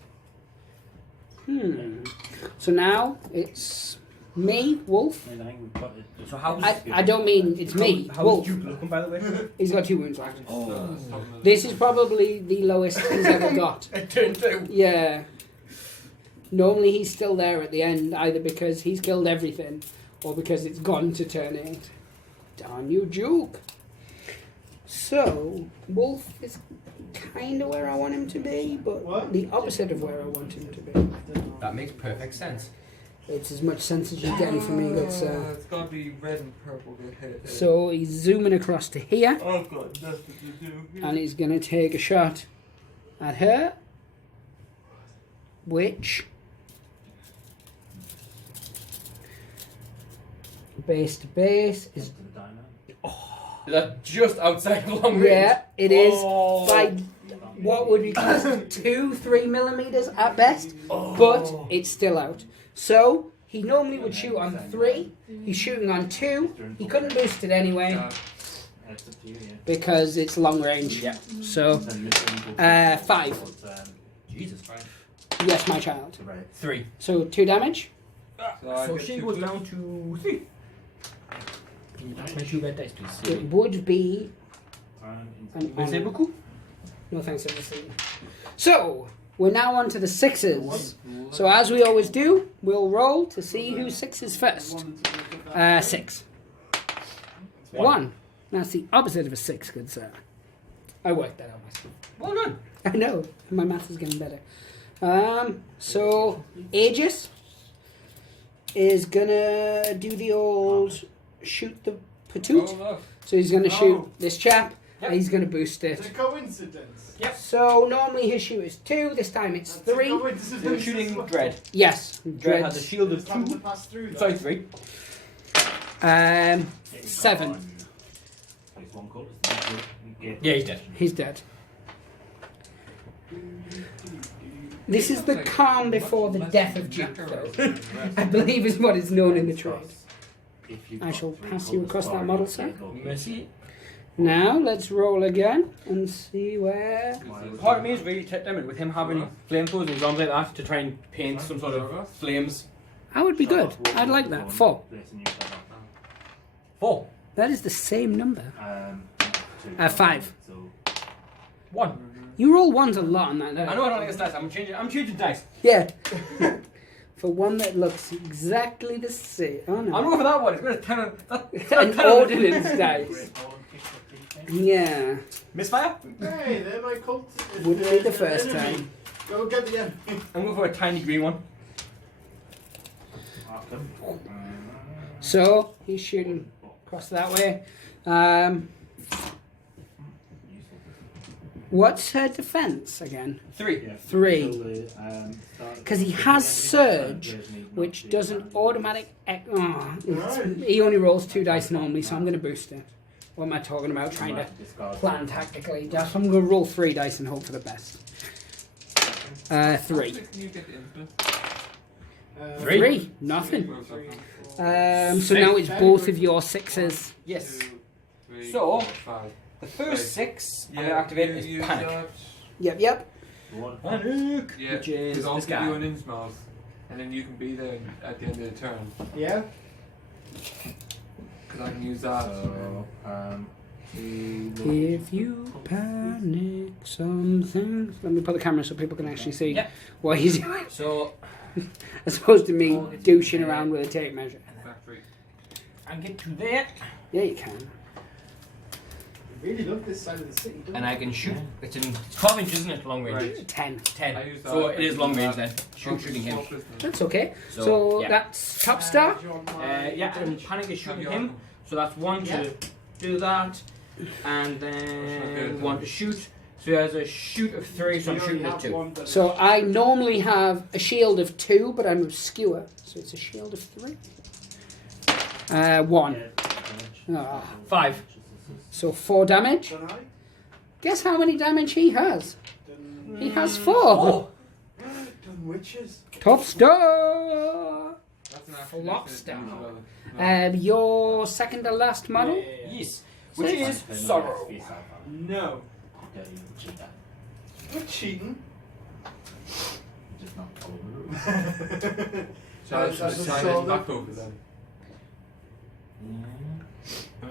So now it's me, Wolf. And I think we've got it. So how's I don't mean it's me, How's Wolf. Duke looking, by the way? He's got 2 wounds left. This is probably the lowest he's ever got. Turn 2. Yeah. Normally he's still there at the end, either because he's killed everything or because it's gone to turn 8. Darn you, Duke. So, Wolf is kind of where I want him to be, but What? the opposite of where I want him to be. That makes perfect sense. It's as much sense as you're getting from me, good sir. It's gotta be red and purple get hit. So he's zooming across to here, I've got nothing to do here. and he's going to take a shot at her, which, base to base, is, To the diamond. Is that just outside of long range? yeah, it is Oh. by what would be close to 2-3 millimeters at best, but it's still out. So he normally would shoot on 3. He's shooting on 2. He couldn't boost it anyway It's up to you, yeah. because it's long range. Yeah. So Then this one goes 5. but, Jesus Christ. Yes, my child. right. 3. So 2 damage. So she goes down to 3. Can you pass my 2 red dice, please? It would be an Merci honor. beaucoup. No thanks, everything. So we're now on to the 6s. So as we always do, we'll roll to see who 6s first. 6. 1. That's the opposite of a 6, good sir. I worked that out myself. Well done. I know, my math is getting better. So Aegis is gonna do the old shoot the patoot. Oh, So he's gonna shoot Oh. this chap. Yep. And he's gonna boost It's a it. coincidence. So normally his shoot is 2. This time it's That's a 3. coincidence We're as shooting well. Dread. Yes, Dread has a Dreads. shield of Just having to 2. pass through that. Sorry, 3. 7. Place one colour. Yeah, he's dead. He's dead. This is the calm before the death of Duke, though. I believe is what is known in the trade. I shall pass you across that model, sir. Merci. Now let's roll again and see where. Part of me is really tempted with him having flamethrowers and guns like that to try and paint some sort of flames. That would be good. I'd like that. 4. 4. That is the same number. 5. 1. You roll 1s a lot on that. I know I don't like this dice. I'm changing dice. Yeah. For one that looks exactly the same. Oh I'm no. going for that one. It's got a 10 of... An ordnance dice. Yeah. Misfire? Hey, they're my cult. Wouldn't be the first time. Go get the enemy. I'm going for a tiny green one. So he's shooting across that way. What's her defense again? 3. 3. Because he has Surge, which doesn't automatic. He only rolls 2 dice normally, so I'm going to boost it. What am I talking about? Trying to plan tactically. Just, I'm going to roll 3 dice and hope for the best. 3. Can you get the infinite? 3. Nothing. So now it's both of your 6s. Yes. 2, 3, So- 5. The first 6 I'm going to activate is Panic. Yep. Panic! Yeah, Which is because I'll this give guy. you an Innsmouth, and then you can be there at the end of the turn. Yeah. Because I can use that. If you panic something. Let me put the camera so people can actually see Yep. what he's doing. So, As opposed to me douching around with a tape measure. Factory. I get to there, Yeah, you can. Really love this side of the city, don't and you? I can shoot. It's 12 inches, isn't it? Long range. Right. 10. 10. I use that. So it is long range then. Swap Shooting him. this now. That's okay. So, So yeah. that's top star. Do you want my- Yeah, and Panic is shooting Have him. your- So that's 1 Yeah. to do that, and That's not then good. 1 to shoot. So he has a shoot of 3, so I'm We shooting only at have 2. one, but So I normally have a shield of 2, but I'm obscure. So it's a shield of 3. 1. Ah. 5. So 4 damage. Don't I? Guess how many damage he has? Done, He has 4. Oh! done witches. Top star. That's an actual Flop infinite star. damage level. Your second to last model. Yeah. Yes. Which is Sorrow. No. We're cheating. Just not follow the rules. So I That's should a assign solid- it back over then.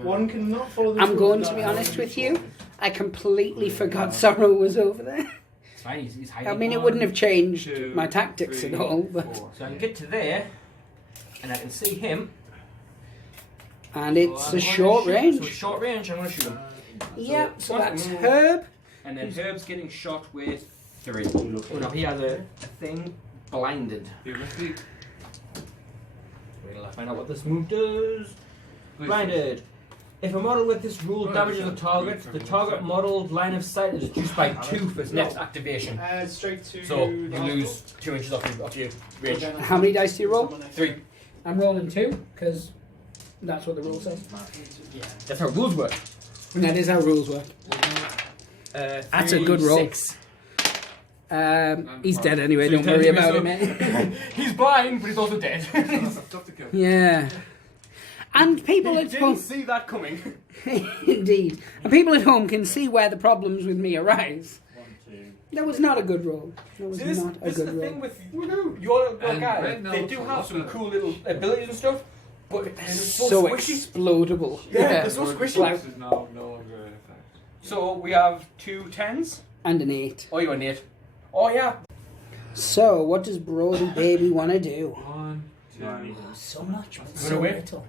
One cannot follow the I'm rules going to without be honest having with you. I completely forgot Sorrow was over there. It's fine, he's I hiding. mean, it wouldn't have changed 2, my tactics 3, at all. But 4. So I can get to there, and I can see him. and So it's I'm a gonna short shoot- range. So it's short range, I'm going to shoot him. Yeah, so one that's move. Herb. And then Herb's getting shot with 3. Oh no, he has a thing blinded. You must be. Let's find out what this move does. Blinded. If a model with this rule damages a target, the target model's line of sight is reduced by 2 for its next activation. Straight to. So the you hospital. lose 2 inches off your range. How many dice do you roll? 3. I'm rolling 2 because that's what the rule says. Yeah. That's how rules work. And that is how rules work. That's a good roll. 6. He's dead anyway. So Don't he's worry dead about anyway, it, mate. He's blind, but he's also dead. Tough to kill. Yeah. And people He at didn't home, see that coming. indeed, and people at home can see where the problems with me arise. 1, 2. That was not a good roll. That was See, this not a is the good roll. thing with your And guys. red They notes do are have also some better. cool little abilities and stuff, but they're so So squishy. explodable. Yeah, they're so Word squishy. Plus is no longer in effect. So we have 2 10s. And an 8. Oh, you got an 8. Oh yeah. So, what does Brody Baby want to do? 1, 2. So much, but Run so away? little.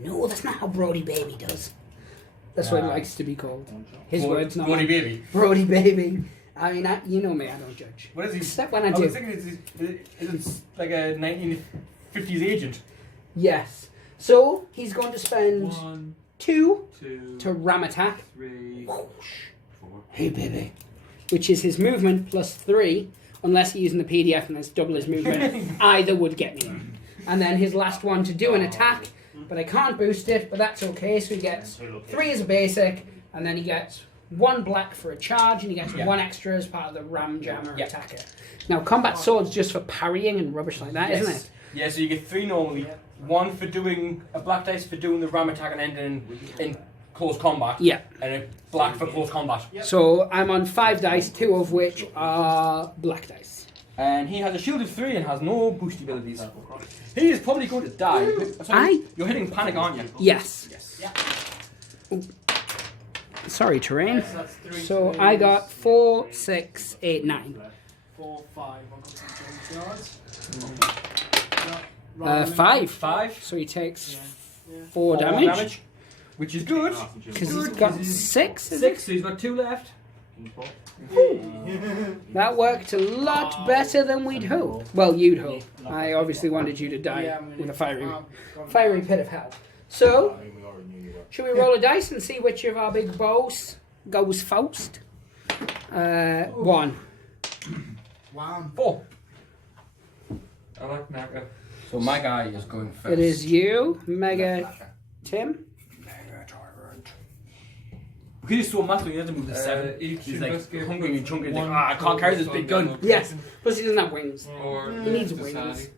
No, that's not how Brody Baby does. That's what he likes to be called. His words, not Bloody mine. baby. Brody Baby. I mean, you know me, I don't judge. What is he? Except when I I do. was thinking it's like a 1950s agent. Yes. So, he's going to spend 1, 2 2, to ram attack. 3, 4. Hey, baby. Which is his movement plus 3. Unless he's using the PDF and it's double his movement. Either would get me. And then his last one to do an attack. But I can't boost it, but that's okay. So he gets 3 as a basic. And then he gets 1 black for a charge. And he gets 1 extra as part of the ram jammer attacker. Now, combat sword's just for parrying and rubbish like that, isn't it? Yeah, so you get 3 normally. 1 for doing a black dice for doing the ram attack and ending in close combat. Yeah. And a black for close combat. So I'm on 5 dice, 2 of which are black dice. And he has a shield of 3 and has no boost abilities. He is probably going to die. Sorry, you're hitting panic, aren't you? Yes. Yes. Sorry, terrain. So that's 3. So I got 4, 6, 8, 9. 4, 5. I've got some yards. 5. 5. So he takes Yeah. 4 damage. Which is good. Because he's got 6. Is 6, so he's got 2 left. That worked a lot better than we'd hoped. Well, you'd hope. I obviously wanted you to die with a fiery pit of hell. So, should we roll a dice and see which of our big bows goes first? 1. Wow. 4. I like Naka. So my guy is going first. It is you, Mega Tim. Because he's so massive, he doesn't move to 7. Each He's like investigate hungry and chunky. He's like, one I can't carry this big gun. Yes, plus he doesn't have wings. Or He needs Dasani. wings.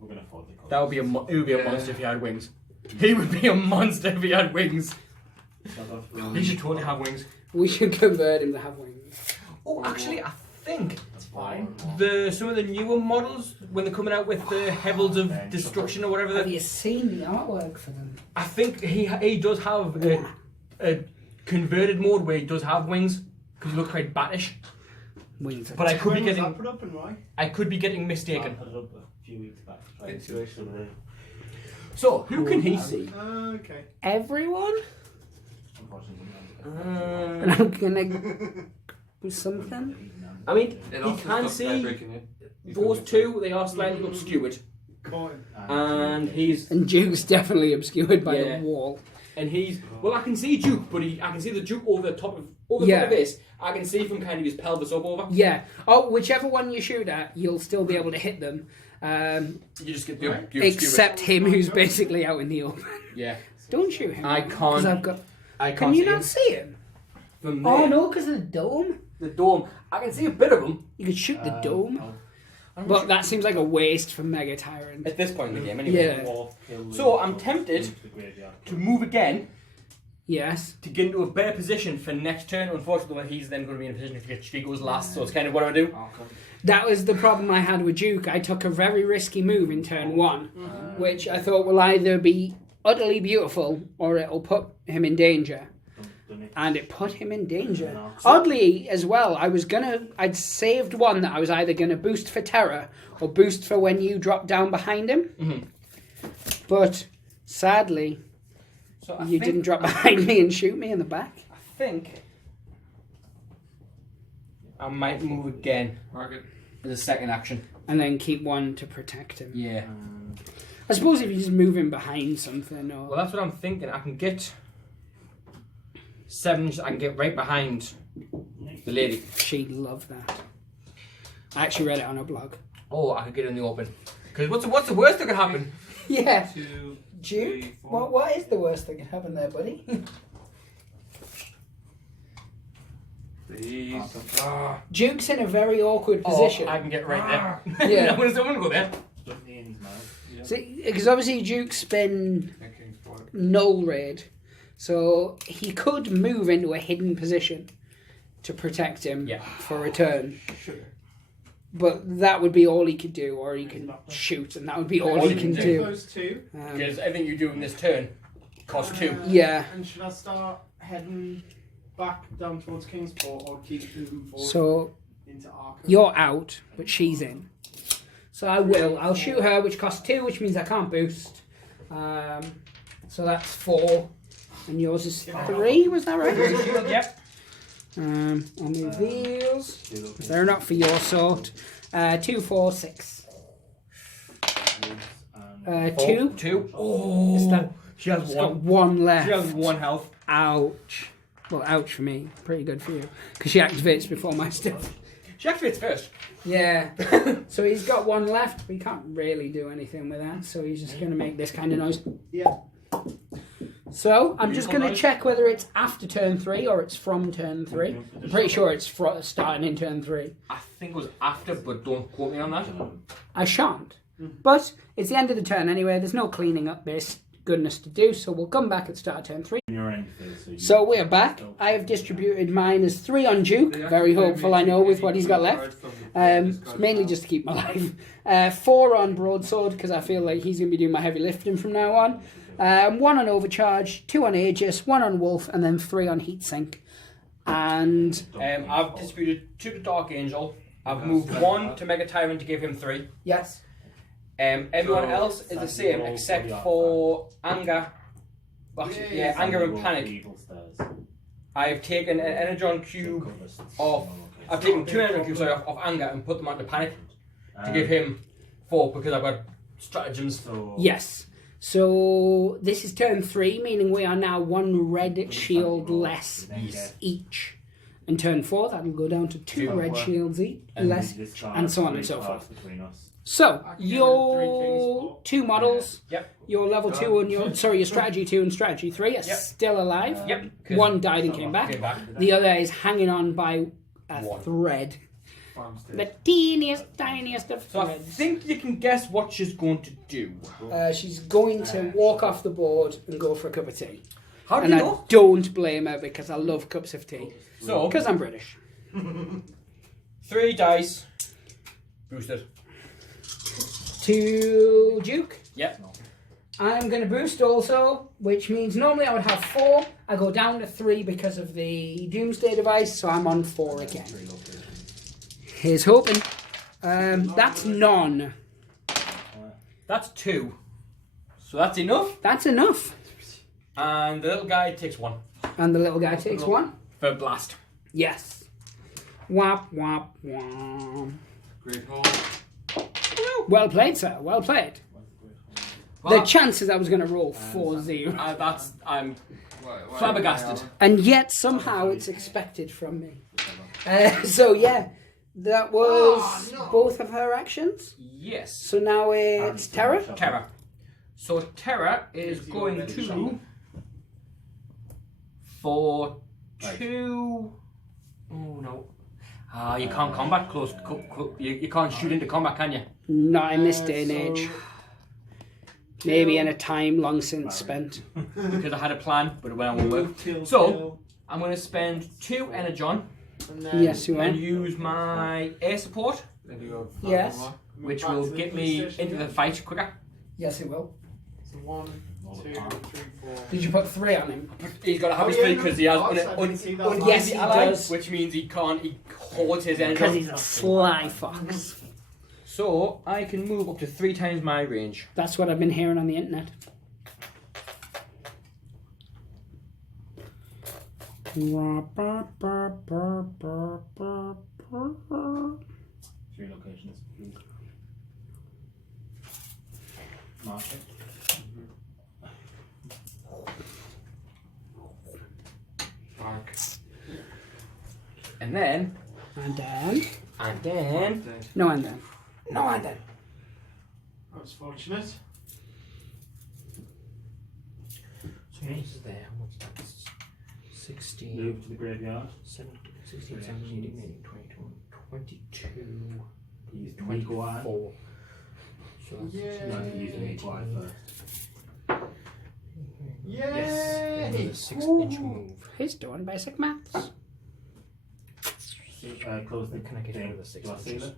We're gonna afford the That would be it would be a monster if he had wings. He would be a monster if he had wings. He should totally have wings. We should convert him to have wings. Oh, actually, I think That's fine. some of the newer models, when they're coming out with the Heralds of Destruction or whatever, Have you seen the artwork for them? I think he does have a converted mode where he does have wings because he looks quite battish. Wings. But I could be When was that getting put up and why? mistaken. I put it up a few weeks back. to try and see Intuition. some of the- So who can he see? Okay. Everyone? Unfortunately, And I'm gonna do something. I mean, It he also can stops by see breaking it. those two. They are slightly obscured, Coin. and he's And Duke's definitely obscured by Yeah. the wall. well. I can see Duke, but I can see the Duke over the top of Yeah. this. I can see from kind of his pelvis up over. Yeah. Oh, whichever one you shoot at, you'll still be able to hit them. You just get the obscured. Except him, who's basically out in the open. Yeah, Don't shoot him. I Because can't. I've got. I Can can't you see not him see him? from Oh there. no, because of the dome. The dome. I can see a bit of him You could shoot the dome. I'm But that seems like a waste for Mega Tyrant. at this point in the game. Anyway. Yeah. So I'm tempted to move again Yes. to get into a better position for next turn. Unfortunately, he's then going to be in a position if he goes last. So it's kind of what I do. That was the problem I had with Duke. I took a very risky move in turn 1, which I thought will either be utterly beautiful or it'll put him in danger. And it put him in danger. Oddly, as well, I'd saved one that I was either going to boost for terror or boost for when you drop down behind him. Mhm. But sadly, So I you think, didn't drop behind me and shoot me in the back. I think I might move again Mark it. as a second action. And then keep one to protect him. Yeah. I suppose if you're just moving behind something or... Well, that's what I'm thinking. I can get 7 inches. I can get right behind the lady. She'd love that. I actually read it on a blog. Oh, I could get in the open. Because what's the worst that could happen? Yeah. 2, Duke, 3, 4. what is the worst that could happen there, buddy? Please. Duke's in a very awkward position. Oh, I can get right there. Yeah. I'm gonna go there. Stuff in his mouth. Yeah. See, because obviously Duke's been Yeah, King's Court. null raid, so he could move into a hidden position to protect him Yeah. for a turn. Sugar. But that would be all he could do, or he can shoot, and that would be all he can do. Those two. Because everything you do in this turn costs 2. Yeah. And should I start heading back down towards Kingsport or keep moving forward So into Arkham? you're out, but she's in. So I'll shoot her, which costs 2, which means I can't boost. So that's 4, and yours is 3. Was that right? Yep. I'll move these. They're not for your sort. 2, 4, 6. 2. 2. Oh, Is that? she has It's got 1. 1 left. She has 1 health. Ouch. Well, ouch for me. Pretty good for you, because she activates before my stuff. She activates first. Yeah. So he's got 1 left. We can't really do anything with that. So he's just going to make this kind of noise. Yeah. So I'm just going to noise. check whether it's after turn 3 or it's from turn 3. I'm pretty sure it's starting in turn 3. I think it was after, but don't quote me on that. I shan't. But it's the end of the turn anyway. There's no cleaning up this goodness to do. So we'll come back at start of turn 3. So we're back. I have distributed mine as 3 on Duke. Very hopeful, I know, with what he's got left. Mainly just to keep my life. 4 on Broadsword, because I feel like he's going to be doing my heavy lifting from now on. 1 on Overcharge, 2 on Aegis, 1 on Wolf, and then 3 on Heatsink. And I've distributed 2 to Dark Angel. I've moved 1 to Mega Tyrant to give him 3. yes, Everyone else is the same except for Anger. Actually, yeah, Anger and Panic. I've taken an Energon Cube off. I've taken 2 Energon Cubes off Anger and put them onto Panic to give him 4 because I've got stratagems. yes. So this is turn 3, meaning we are now 1 red shield less each. And turn 4, that'll go down to 2 red shields each, less, and so on and so forth. So your 2 models, Yep. your level 2 and your strategy 2 and strategy 3 are still alive. Yep. 1 died and came back. The other is hanging on by a 1. thread. Farm stage. The teeniest, tiniest of So I threads. think you can guess what she's going to do. She's going to walk off the board and go for a cup of tea. How do And you I know? don't blame her because I love cups of tea. So Because I'm British. 3 dice boosted. To Duke. Yep. I'm going to boost also, which means normally I would have 4. I go down to 3 because of the Doomsday device, so I'm on 4 again. Here's hoping. That's none. That's 2. So that's enough. That's enough. And the little guy takes 1 And the little guy takes 1. for blast. Yes. Wap, wap, wap. Great hole. Well played, sir. Well played. The chances I was going to roll 4-0. I'm Why flabbergasted. And yet somehow it's expected from me. So yeah, that was both of her actions. Yes. So now it's Terra. Terra. So Terra is going to for 2. Oh no. You can't combat close. You can't shoot into combat, can you? Not in this day and age. Maybe in a time long since spent. Because I had a plan, but it won't work. So I'm going to spend 2 Energon Yes, you and are. use my air support, Then you go Yes. which will get me into the fight quicker. Yes, it will. So 1, 2, 3, 4. Did you put 3 on him? He's got to have Oh, his yeah, feet because he has I didn't see that. uneasy Yes, he ally, does. which means he can't. He holds his Because energy. he's a sly fox. So I can move up to 3 times my range. That's what I've been hearing on the internet. Mark it. Mark. And then. And then. And then. No, and then. No, and then. That was fortunate. So this is there. What's that? 16. Move to the graveyard. 16, 17, 18, 19, 20, 22. Use the equal eye. 24. So that's Yeah. You have to use an equal eye first. Yes. Yay! A 6-inch move. He's doing basic maths. Close the Can I get rid of the 6 Do I seal inches? it?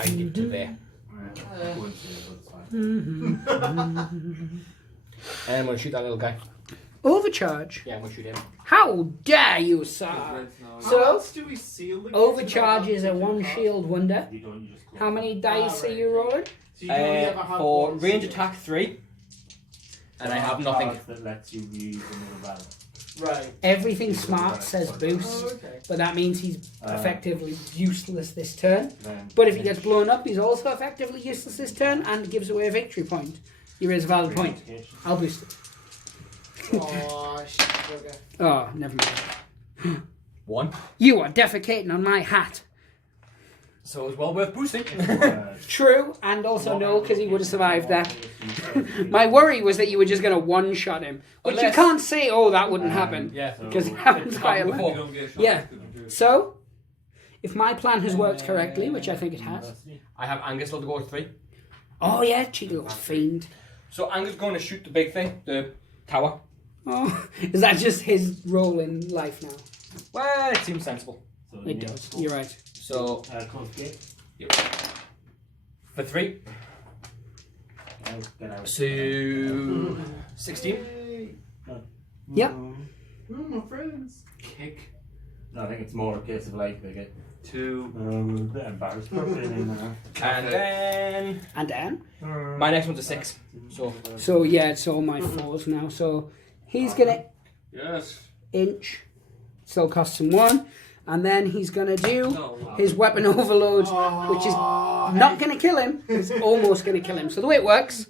I get to there. I'll go and seal it, but it's fine. And I'm going to shoot that little guy. Overcharge. Yeah, I'm going to shoot him. How dare you, sir? How So, else do we seal the Overcharge is a one shield wonder. You don't, you just close How it. many dice right, are you rolling? So you can only ever have For one range seal. attack 3. And I There have are nothing. cards that lets you use another value. Right. Everything smart says Oh, boost, okay. but that means he's effectively useless this turn. Then But if he gets blown up, he's also effectively useless this turn and gives away a victory point. You raise a valid point. I'll boost it. Oh, shit. Okay. Oh, never mind. 1. You are defecating on my hat. So it's well worth boosting. True, and also no, because he would have survived that. My worry was that you were just going to one-shot him. Which you Unless- can't say, oh, that wouldn't happen. Yeah. Because it happens quite a lot. Before. You don't get shot. Yeah. So, if my plan has worked correctly, which I think it has. I have Angus will go to 3. Oh, yeah, cheeky little fiend. So Angus is going to shoot the big thing, the tower. Oh, is that just his role in life now? Well, it seems sensible. It does. You're right. So Close the gate. for 3. Get out. So 16. Yep. Oh, my friends. Kick. No, I think it's more a case of like they get 2. a bit embarrassed. And then And then? my next one's a 6. So, yeah, it's all my fours now. So, he's going to Yes. inch. Still costs him 1. And then he's going to do No. his weapon overload, which is not going to kill him. It's almost going to kill him. So the way it works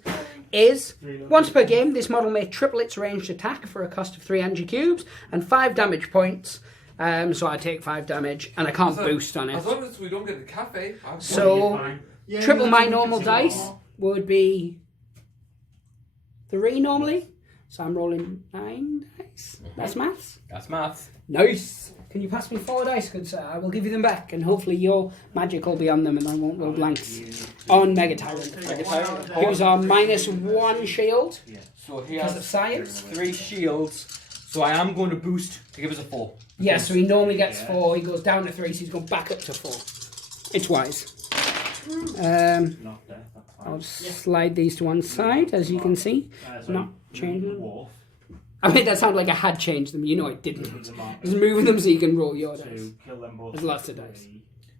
is, once per game, this model may triple its ranged attack for a cost of 3 energy cubes and 5 damage points. So I take 5 damage, and I can't boost on it. As long as we don't get the cafe. So, Yeah, triple no, my you normal can dice see would be 3 normally. So I'm rolling 9 dice. That's maths. That's maths. Nice. Can you pass me 4 dice, good sir? I will give you them back, and hopefully your magic will be on them, and I won't roll blanks. On Mega Tyrant. Take one out of the Who's our -1 shield So he because of has science. 3 shields. So I am going to boost to give us a 4. Yeah, so he normally gets 4. He goes down to 3, so he's going back up to 4. It's wise. Not death, that's fine. I'll slide these to one side, as you can see. Not changing. Wolf. I made that sound like I had changed them. You know I didn't. Move them up Just moving them so you can roll your dice. to kill them both. There's lots of dice.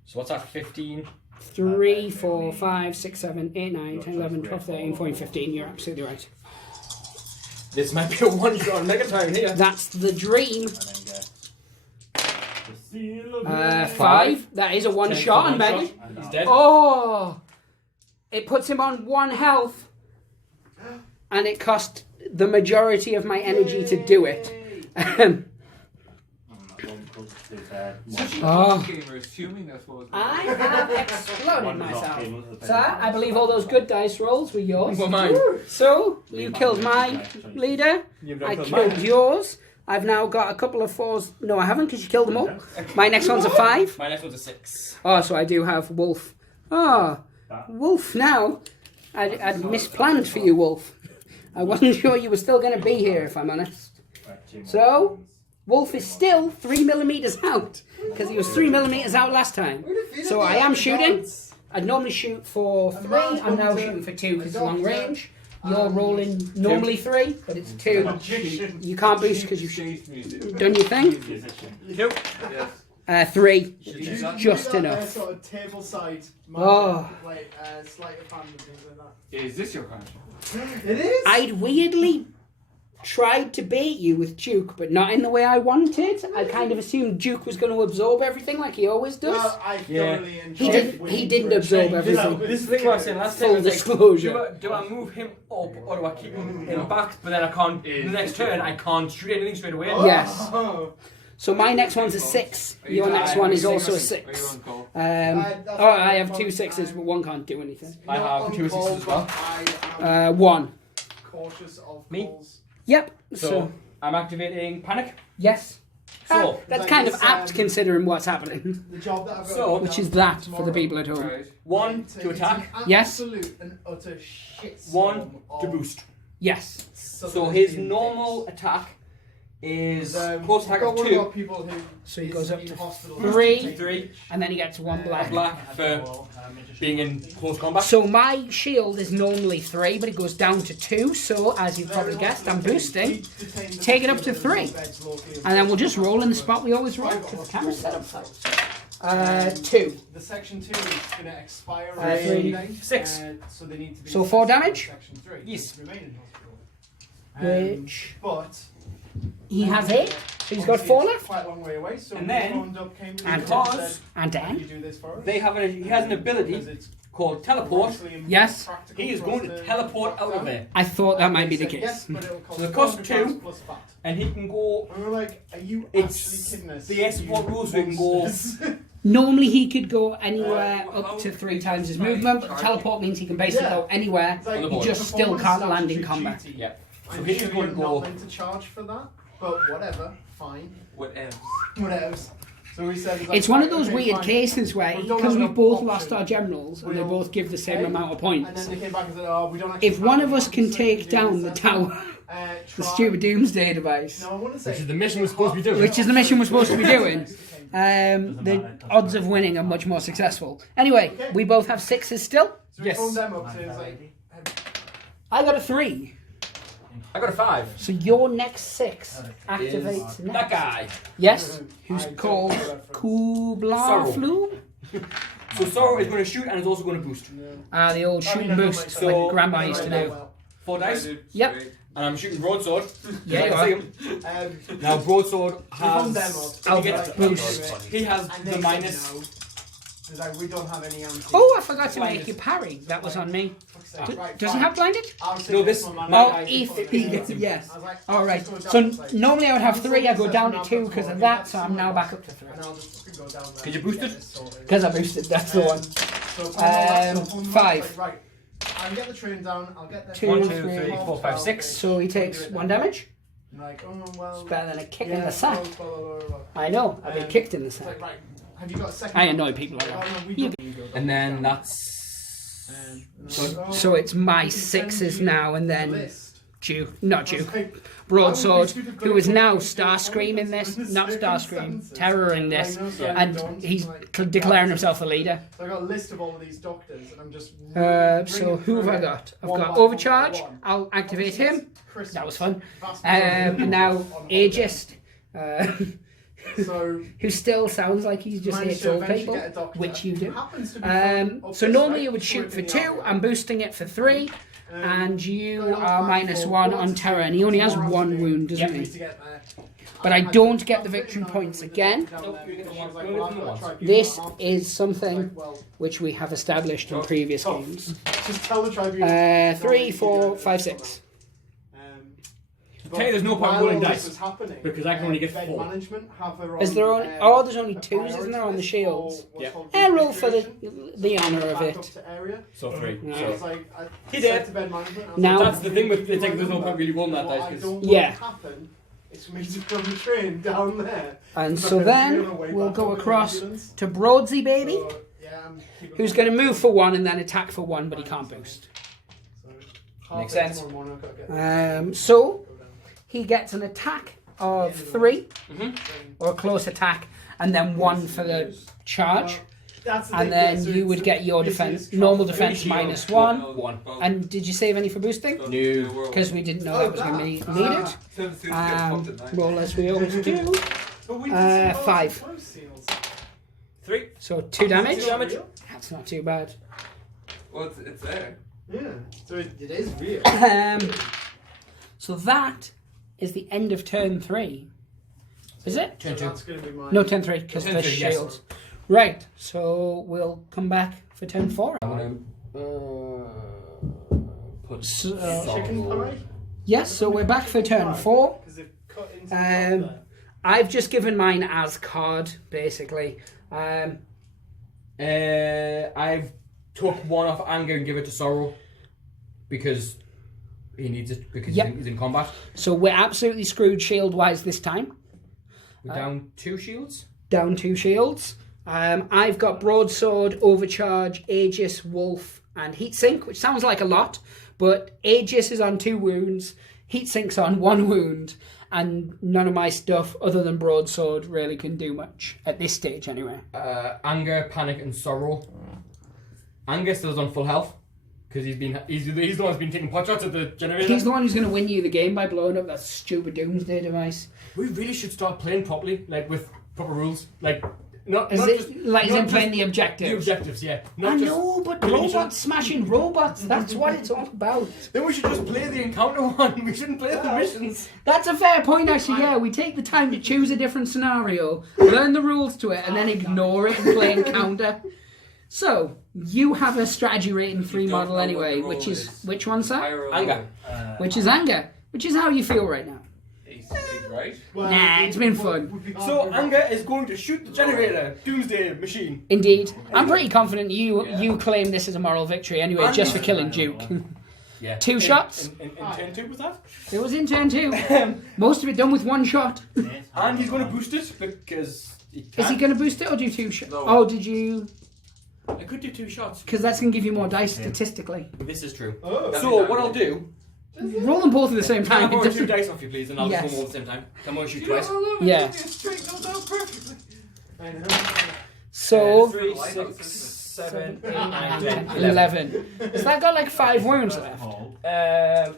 So what's that? 15. 3, 4, 5, 6, 7, 8, 9, 10, 11, 12, 13, 14, 15. You're absolutely right. This might be a one-shot Mega Tyrant here. That's the dream. And then get the seal of 5. That is a one shot on Megan. He's dead. Oh! It puts him on 1 health. And it cost the majority of my energy to do it. Oh. Gamer, assuming that's what was I have exploded myself. Sir, I believe all those good dice rolls were yours. Well, mine. So, you killed my leader. You've I done killed mine. yours. I've now got a couple of 4s. No, I haven't, because you killed them all. My next one's a 5. My next one's a 6. Oh, so I do have Wolf. Oh, Wolf now. I'd misplanned for you, Wolf. I wasn't sure you were still going to be here, if I'm honest. So, Wolf is still 3mm out, because he was 3mm out last time. So I am shooting. I'd normally shoot for 3. I'm now shooting for 2 because it's long range. You're rolling normally 3, but it's 2. You can't boost because you've done your thing. Yes. 3, just Do that, enough. sort of table side Oh. like sleight of hand and things like that. Is this your conscience? It is. I'd weirdly tried to bait you with Duke, but not in the way I wanted. I kind of assumed Duke was going to absorb everything like he always does. Well, I thoroughly enjoyed He didn't absorb everything. This is the thing I was saying last time. Full was like, disclosure. do I move him up or do I keep him in back? But then I can't. The next turn, I can't shoot anything straight away. Yes. Oh. So my next one's a 6. Your next one is also a 6. I have 2 6s, but one can't do anything. I have 2 6s as well. I am 1. cautious of Me? calls. Yep. So So I'm activating panic. yes. So That's Like kind of this, apt considering what's happening. The job that I've got So, to do Which now is that tomorrow. for the people at home. Right. 1 to It's attack, an Yes. Absolute and utter shit. 1 to boost. Yes. So his normal attack is close attack of 2. People who So he goes up to hospital 3. 3. And then he gets 1 black. Black for being in close combat. So my shield is normally 3, but it goes down to 2. So as you've probably guessed, I'm boosting. Take it up to 3. And then we'll just roll in the spot we always roll because the camera's set up for it. 2. The section 2 is going to expire. 3. 6. So they need to be. So 4 damage? Section 3. Yes. Remain in hospital. Which But he has 8. So he's got 4 left. Quite a long way away. So And then- we phoned up Cambridge And said, And "Can you then. do this for us?" They have he has an Because ability it's called teleport. obviously Yes. impractical He is for going us to teleport out of there, I thought that might be the They said, case. Yes, but it'll cost So the cost of 400 2. plus VAT. and he can go. And we're like, are you It's actually kidding us? the export You rules, we can go- monsters? Normally he could go anywhere up to 3 times his movement, but teleport means he can basically go anywhere. It's like, On the He board. just still can't land in Performance combat. duty. Yeah. So I'm he's sure going you're to not go. meant to charge for that, but whatever, fine, Whatever. whatever. So we said It's one of those okay, weird fine. cases where, We don't because have we've an both option. lost our generals and they We'll- both give the same okay. amount of And points, then they came back and said, oh, we don't actually if one have of us an can option, take so down we the said, tower, the try. stupid doomsday device, No, I want to say Which is the mission we're supposed to be doing. which is the mission we're supposed to be doing, the odds of winning are much more successful. Anyway, we both have 6s still. So we Yes. phoned them up, so it was like, I got a 3. I got a 5. So your next 6 activates That next. guy. Yes, who's I don't called know the reference. Kubla Sorrow. Flu. So Sorrow is going to shoot and is also going to boost. Ah, the old I shoot mean, and I know boost, myself. like Grandma used to do. 4 dice. Yep. And I'm shooting broadsword. Yeah, you I are. can see him. Now broadsword We phoned them has. up. I'll He get gets boost. He has And the they minus. said no. It's like, we don't have any answers. Oh, I forgot to make you parry. That was on me. Fuck's sake, right, Does he fine. have blinded? I'll say No, this- my my man- Oh, guy- if he gets it, yes. I was like, All I'll right. just go So down. It's like, normally I would have 3. I go down to I'll 2 put because four. of I that. mean, So I'm now back up to 3 And I'll just fucking go down there. Could you boost Get it? this sorted. because I boosted. That's the one. So phone them up, so phone them up, 5. like, right, I'll get the train down. I'll get the 2, 1, 2, 3, 3, 4, 5, 6. So he takes 1 damage. I'm like, oh well. It's better than a kick in yeah, the sack. blah, blah, blah, blah, blah. I know. I've been kicked in the It's like, sack. right, have you got a second? I annoy people like Oh, that. no, we You- don't. And then that's. So it's my 6s now, and then not Duke. Broadsword, who is now Starscream in this, not Starscream, terroring this, and he's declaring himself the leader. So I got a list of all of these doctors, and I'm just. So who have I got? I've got Overcharge. I'll activate him. That was fun. Now Aegist, So who still sounds like he's just managed hits to all eventually people, get a doctor which you who do. happens to be from up So this normally way, you would so shoot it's for in the 2. area. I'm boosting it for 3. And you I got are back minus for 1 on once, terror, and he only has tomorrow 1 afternoon, wound, doesn't for me he? to get there. But I don't get the victory points again. This is something which we have established in previous games. Just tell the tribunal. 3, 4, 5, 6. Tell you there's no point rolling dice, because I can only get 4. Is there only? Oh, there's only 2s, isn't there, on the shields? Yeah. And roll for the honour of it. So 3. Yeah. So He did. Now- that's the thing with it's like there's no point really rolling that dice. 'Cause Yeah. It's for me to come train down there. And so then we'll go across to Broadsy, baby, who's going to move for 1 and then attack for 1, but he can't boost. Makes sense. So he gets an attack of 3, or a close attack, and then 1 for the charge. And then you would get your defense, normal defense minus 1. 1. And did you save any for boosting? No. Because we didn't know that was going to be needed. Roll as we always do. 5. 3. So 2 damage. 2 damage. That's not too bad. Well, it's there. Yeah, so it is real. So that is the end of turn 3. Is it? So that's going to be mine. No, turn 3, because Turn there's 3, yes. shields. Right, so we'll come back for turn 4. I'm gonna put Chicken pie? Yes, so we're back for turn 4. Because they've cut into the top there. I've just given mine as card, basically. I've took one off anger and give it to sorrow because he needs it because Yep. he's in combat. So we're absolutely screwed shield-wise this time. We're down 2 shields. Down 2 shields. I've got Broadsword, Overcharge, Aegis, Wolf, and Heatsink, which sounds like a lot, but Aegis is on 2 wounds, Heatsink's on 1 wound, and none of my stuff other than Broadsword really can do much at this stage anyway. Anger, panic, and sorrow. Anger still is on full health because he's the one who's been taking pot shots at the generator. He's the one who's going to win you the game by blowing up that stupid Doomsday device. We really should start playing properly, like with proper rules, like not Is not it just like not him playing just the objectives? the objectives, yeah. I Not just know, but killing each robots smashing robots, that's what it's all about. Then we should just play the encounter one. We shouldn't play the missions. That's a fair point, actually, yeah. We take the time to choose a different scenario, learn the rules to it, and then ignore it and play encounter. So, you have a strategy rating 3 don't model know what anyway, the which role is, is. which one, sir? Higher or Anger. lower? Which is anger, which is how you feel right now. He's right. Well, Nah, it's been fun. would be So hard anger is going to shoot the generator, Doomsday machine. Indeed. I'm pretty confident you claim this as a moral victory anyway, And just for he's- killing Duke. Yeah. 2 shots? In turn 2 was that? It was in turn 2. Most of it done with 1 shot. And he's going to boost it because he can. Is he going to boost it or do 2 shots? No. Oh, did you? I could do 2 shots. Because that's going to give you more dice statistically. This is true. Oh. So what I'll do? Roll them both at the same Can I time. borrow It 2 doesn't- dice off you, please, and I'll Yes. just roll them all at the same time. Can I shoot You twice? don't know, Yeah. it straight goes down perfectly. I know. So, 3, Light 6, up, 7, 8, 9, 9, 10, 11. Has that got like 5 wounds left?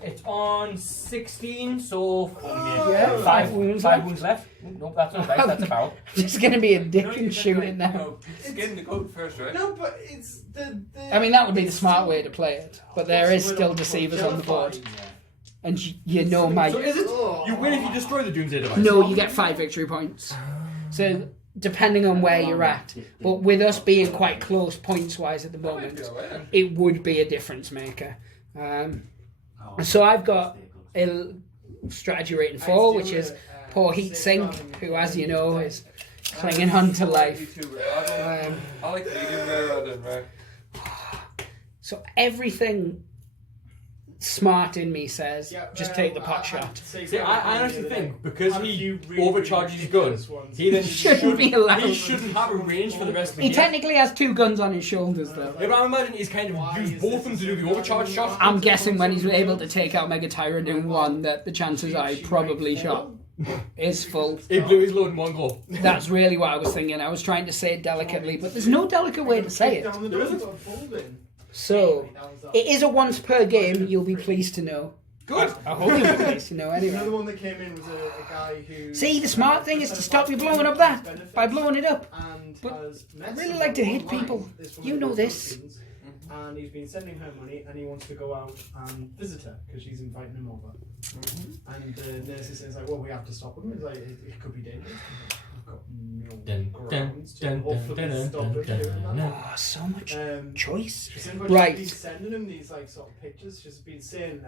It's on 16, so Yeah, 5 wounds 5 left. wounds left. Nope, that's not a dice, that's a barrel. Just going to be a dick No, you and just shoot like, it now. no, skin the coat first, right? No, but it's the I mean, that would be the smart way to play it. But there is still Deceivers on the board. And you know my... So is it? You win if you destroy the Doomsday device. No, you get 5 victory points. So, depending on where you're at. But with us being quite close points-wise at the moment, it would be a difference maker. So I've got a strategy rating 4, which is poor Heatsink, who, as you know, is clinging on to life. I like medium rare than rare. So everything smart in me says, just take the pot shot. See, I honestly think because he overcharges his gun, he then Shouldn't be allowed. He shouldn't have a range for the rest of the He game. technically has 2 guns on his shoulders, though. Yeah, but I imagine he's kind of used both of them to do the overcharge shot. I'm guessing when he's able to take out Mega Tyrant in 1, that the chances are he probably shot is full. He blew his load in one go. That's really what I was thinking. I was trying to say it delicately, but there's no delicate way to say it. So, it is a once per game, you'll be pleased to know. Good. I hope you'll be pleased to know Another anyway. one that came in was a guy who. See, the smart thing is to stop you blowing up that by blowing it up. And But has met I really someone like to hit online, people. this woman You know from the this. Philippines, And he's been sending her money, and he wants to go out and visit her because she's inviting him over. And the nurse is saying, like, well, we have to stop him. It's like, it could be dangerous. We've got no grounds to hopefully stop him doing that. Oh, so much choice. She's saying, but Right. She's been sending him these like sort of pictures. She's been saying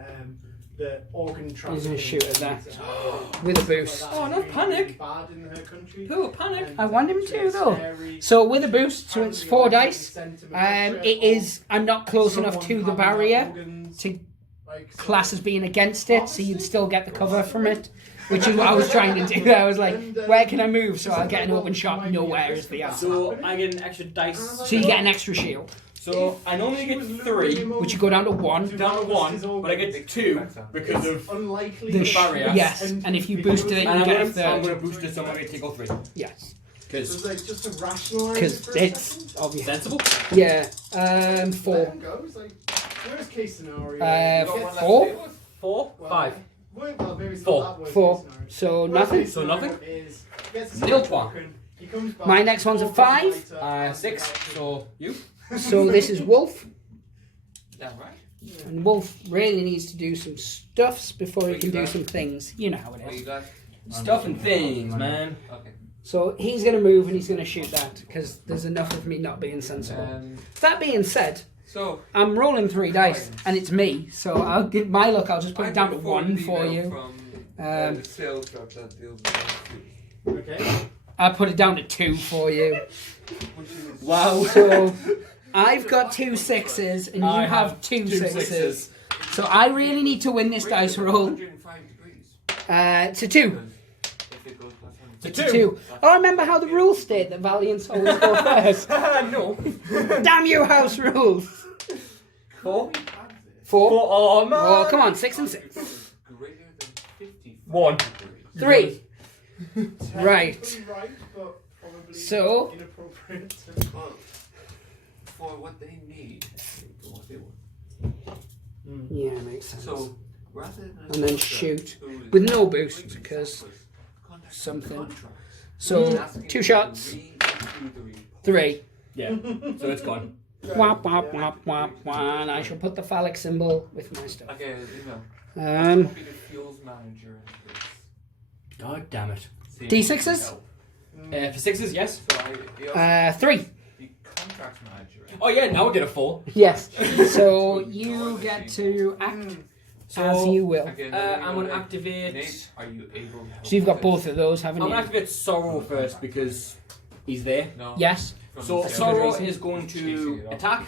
the organ He's trafficking. gonna shoot at that. and With a stuff boost. like that Oh, is no really, panic. really bad in her country. Who? Panic. And I want him it's to, though. scary. So with a boost, so it's Apparently, 4 like, dice. sent him a picture It of is. I'm not close enough someone to the having barrier organs, to like, sort class of- as being against it, so you'd still get the cover from it, which is what I was trying to do. I was like, where can I move so I'll get an open shot? Nowhere is the answer. So I get an extra dice. So you get an extra shield, So I normally get 3, which you go down to 1. down to 1, but I get 2 because of. unlikely The that- barrier. Yes, and if you boosted it, And you I'm get a going to third. boost it, so I'm going to take all 3. Yes, So Because it's like just to rationalise it because for a it's second. obvious. sensible. Yeah, Let 4. him go. It's like worst case scenario. You he got gets- one left 4? 4, well, 5. Well, maybe it's 4. not that worst 4. case scenario. So Worst nothing. case So scenario nothing? is he gets his Nil hand point. broken, he comes back, My next one's a falls 5. later, 6. So you. So this is Wolf. Yeah, right. And Wolf really needs to do some stuffs before he can do some things. You know how it What you is. got? Stuff and things, man. Okay. So he's going to move and he's going to shoot that because there's enough of me not being sensible. That being said, So I'm rolling 3 dice and it's me, so I'll give my luck. I'll just put it down to 1 for you. From, the sales rep that deals with Okay. I'll put it down to 2 for you. Wow. So I've got 2 6s and you I have 2 6s. So I really need to win this dice roll 105 degrees. to 2. If it goes plus 100. To 2. Oh, remember how the rules state that Valiants always go first? No. Damn you, house rules. 4. 4. Oh, man. Oh, come on, 6 and 6. Greater than 50. 1. 3. Technically Right. right, but probably So- inappropriate. Well, for what they need, for what they want. Yeah, makes sense. So rather than And then shoot who is with no boost doing because contact something. contracts, So asking 2 to shots, read through the report. 3. Yeah. So it's gone. Whop whop whop whop whop. And I shall put the phallic symbol with my stuff. Okay, email. Um, Copy the fuels manager into this. God damn it. See if D6s? it can help. For 6s, yes. So I also 3. the contracts manager. Oh yeah, now we get a 4. Yes. So you get to act as you will. Again, I'm going to Nate, activate... are you able to help So you've got with both of those, haven't I'm going to you? activate Sorrow first because he's there. this? No. Yes. From So the Sorrow sales is going chasing to it off. attack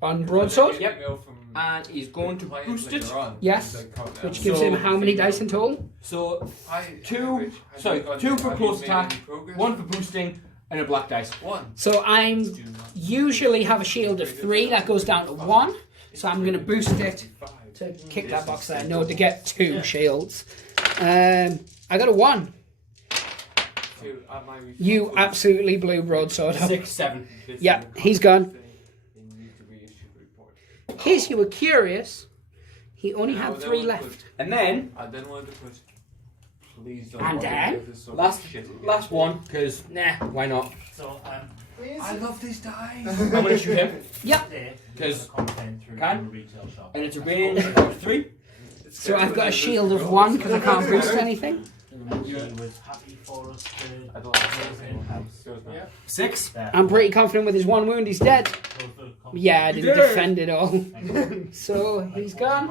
On broadsword? Yep. Email from and he's going to client boost it. later on. Yes. Like, come- Which gives So- him how many dice in total? So Hi, Two- Rich. Have sorry, you got- 2 for have you close made attack, any progress? 1 for boosting, and a black dice. 1. So I'm Do not. usually have a shield of 3 that goes down to 1. So I'm going to boost it to kick that box there. No, to get 2 shields. I got a 1. Two, at my You response absolutely blew broadsword up. 6, 7. was, Yeah, he's gone. They need to reissue the report. In case you were curious, he only Now, had then 3 we'll left. put- And then, I then wanted to put. Please don't. And bother then? with this sort of last shit again. last one, because, nah, why not? So, I love these dice. I'm going to shoot him, Yep. today, because, content through Can? the retail shop. and it's a range of 3. So I've got a shield of 1 because I can't boost anything. And she was happy for us to I don't like close it. in house. Yeah. 6. That I'm pretty confident with his 1 wound, he's dead. close the complaint. Yeah, I You didn't did. defend it all. So Like, he's gone.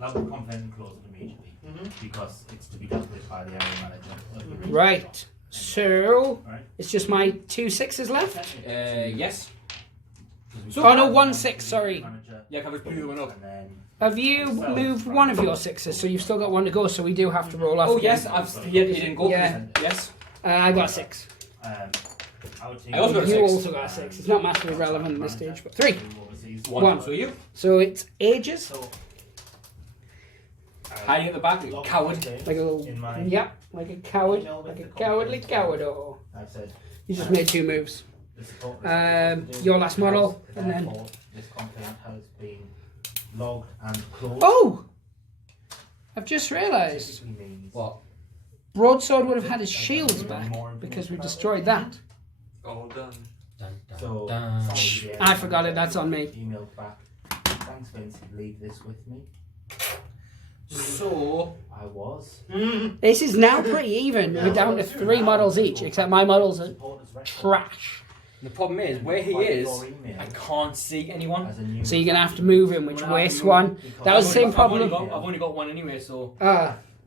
Log the complaint and close it immediately because it's to be dealt with by the area manager. of the retail Right. shop. So Right. it's just my 2 6s left. Yes. So, oh no, 1 6, sorry. Manager, Yeah, I was blue one up. and then Have you moved one of your 6s? So you've still got 1 to go, so we do have to roll off. Oh, again. yes, he didn't go. Yeah. Yes. I got a 6. I would think I also got a You 6. also got a 6. It's not massively relevant at this stage, but 3. 1. So you? So it's ages. So, Hiding at the back, like a coward. Like a little, In my- yep, like a coward, like a cowardly coward. Oh, I've said you just made 2 moves. the support Your last model, and then- therefore, this complaint has been logged and closed. Oh, I've just realised. Typically means What? Broadsword would have had his shields back because we destroyed that. All done. So I forgot it. That's on me. Emailed back. Thanks, Vince. Leave this with me. So, I was. This is now pretty even. We're down to 3 models each, except my models are Supporters record trash. the problem is, where he by is, your email I can't see anyone. as a new So you're gonna have to move him, which wastes 1. That was the same problem. I've only got 1 anyway, so.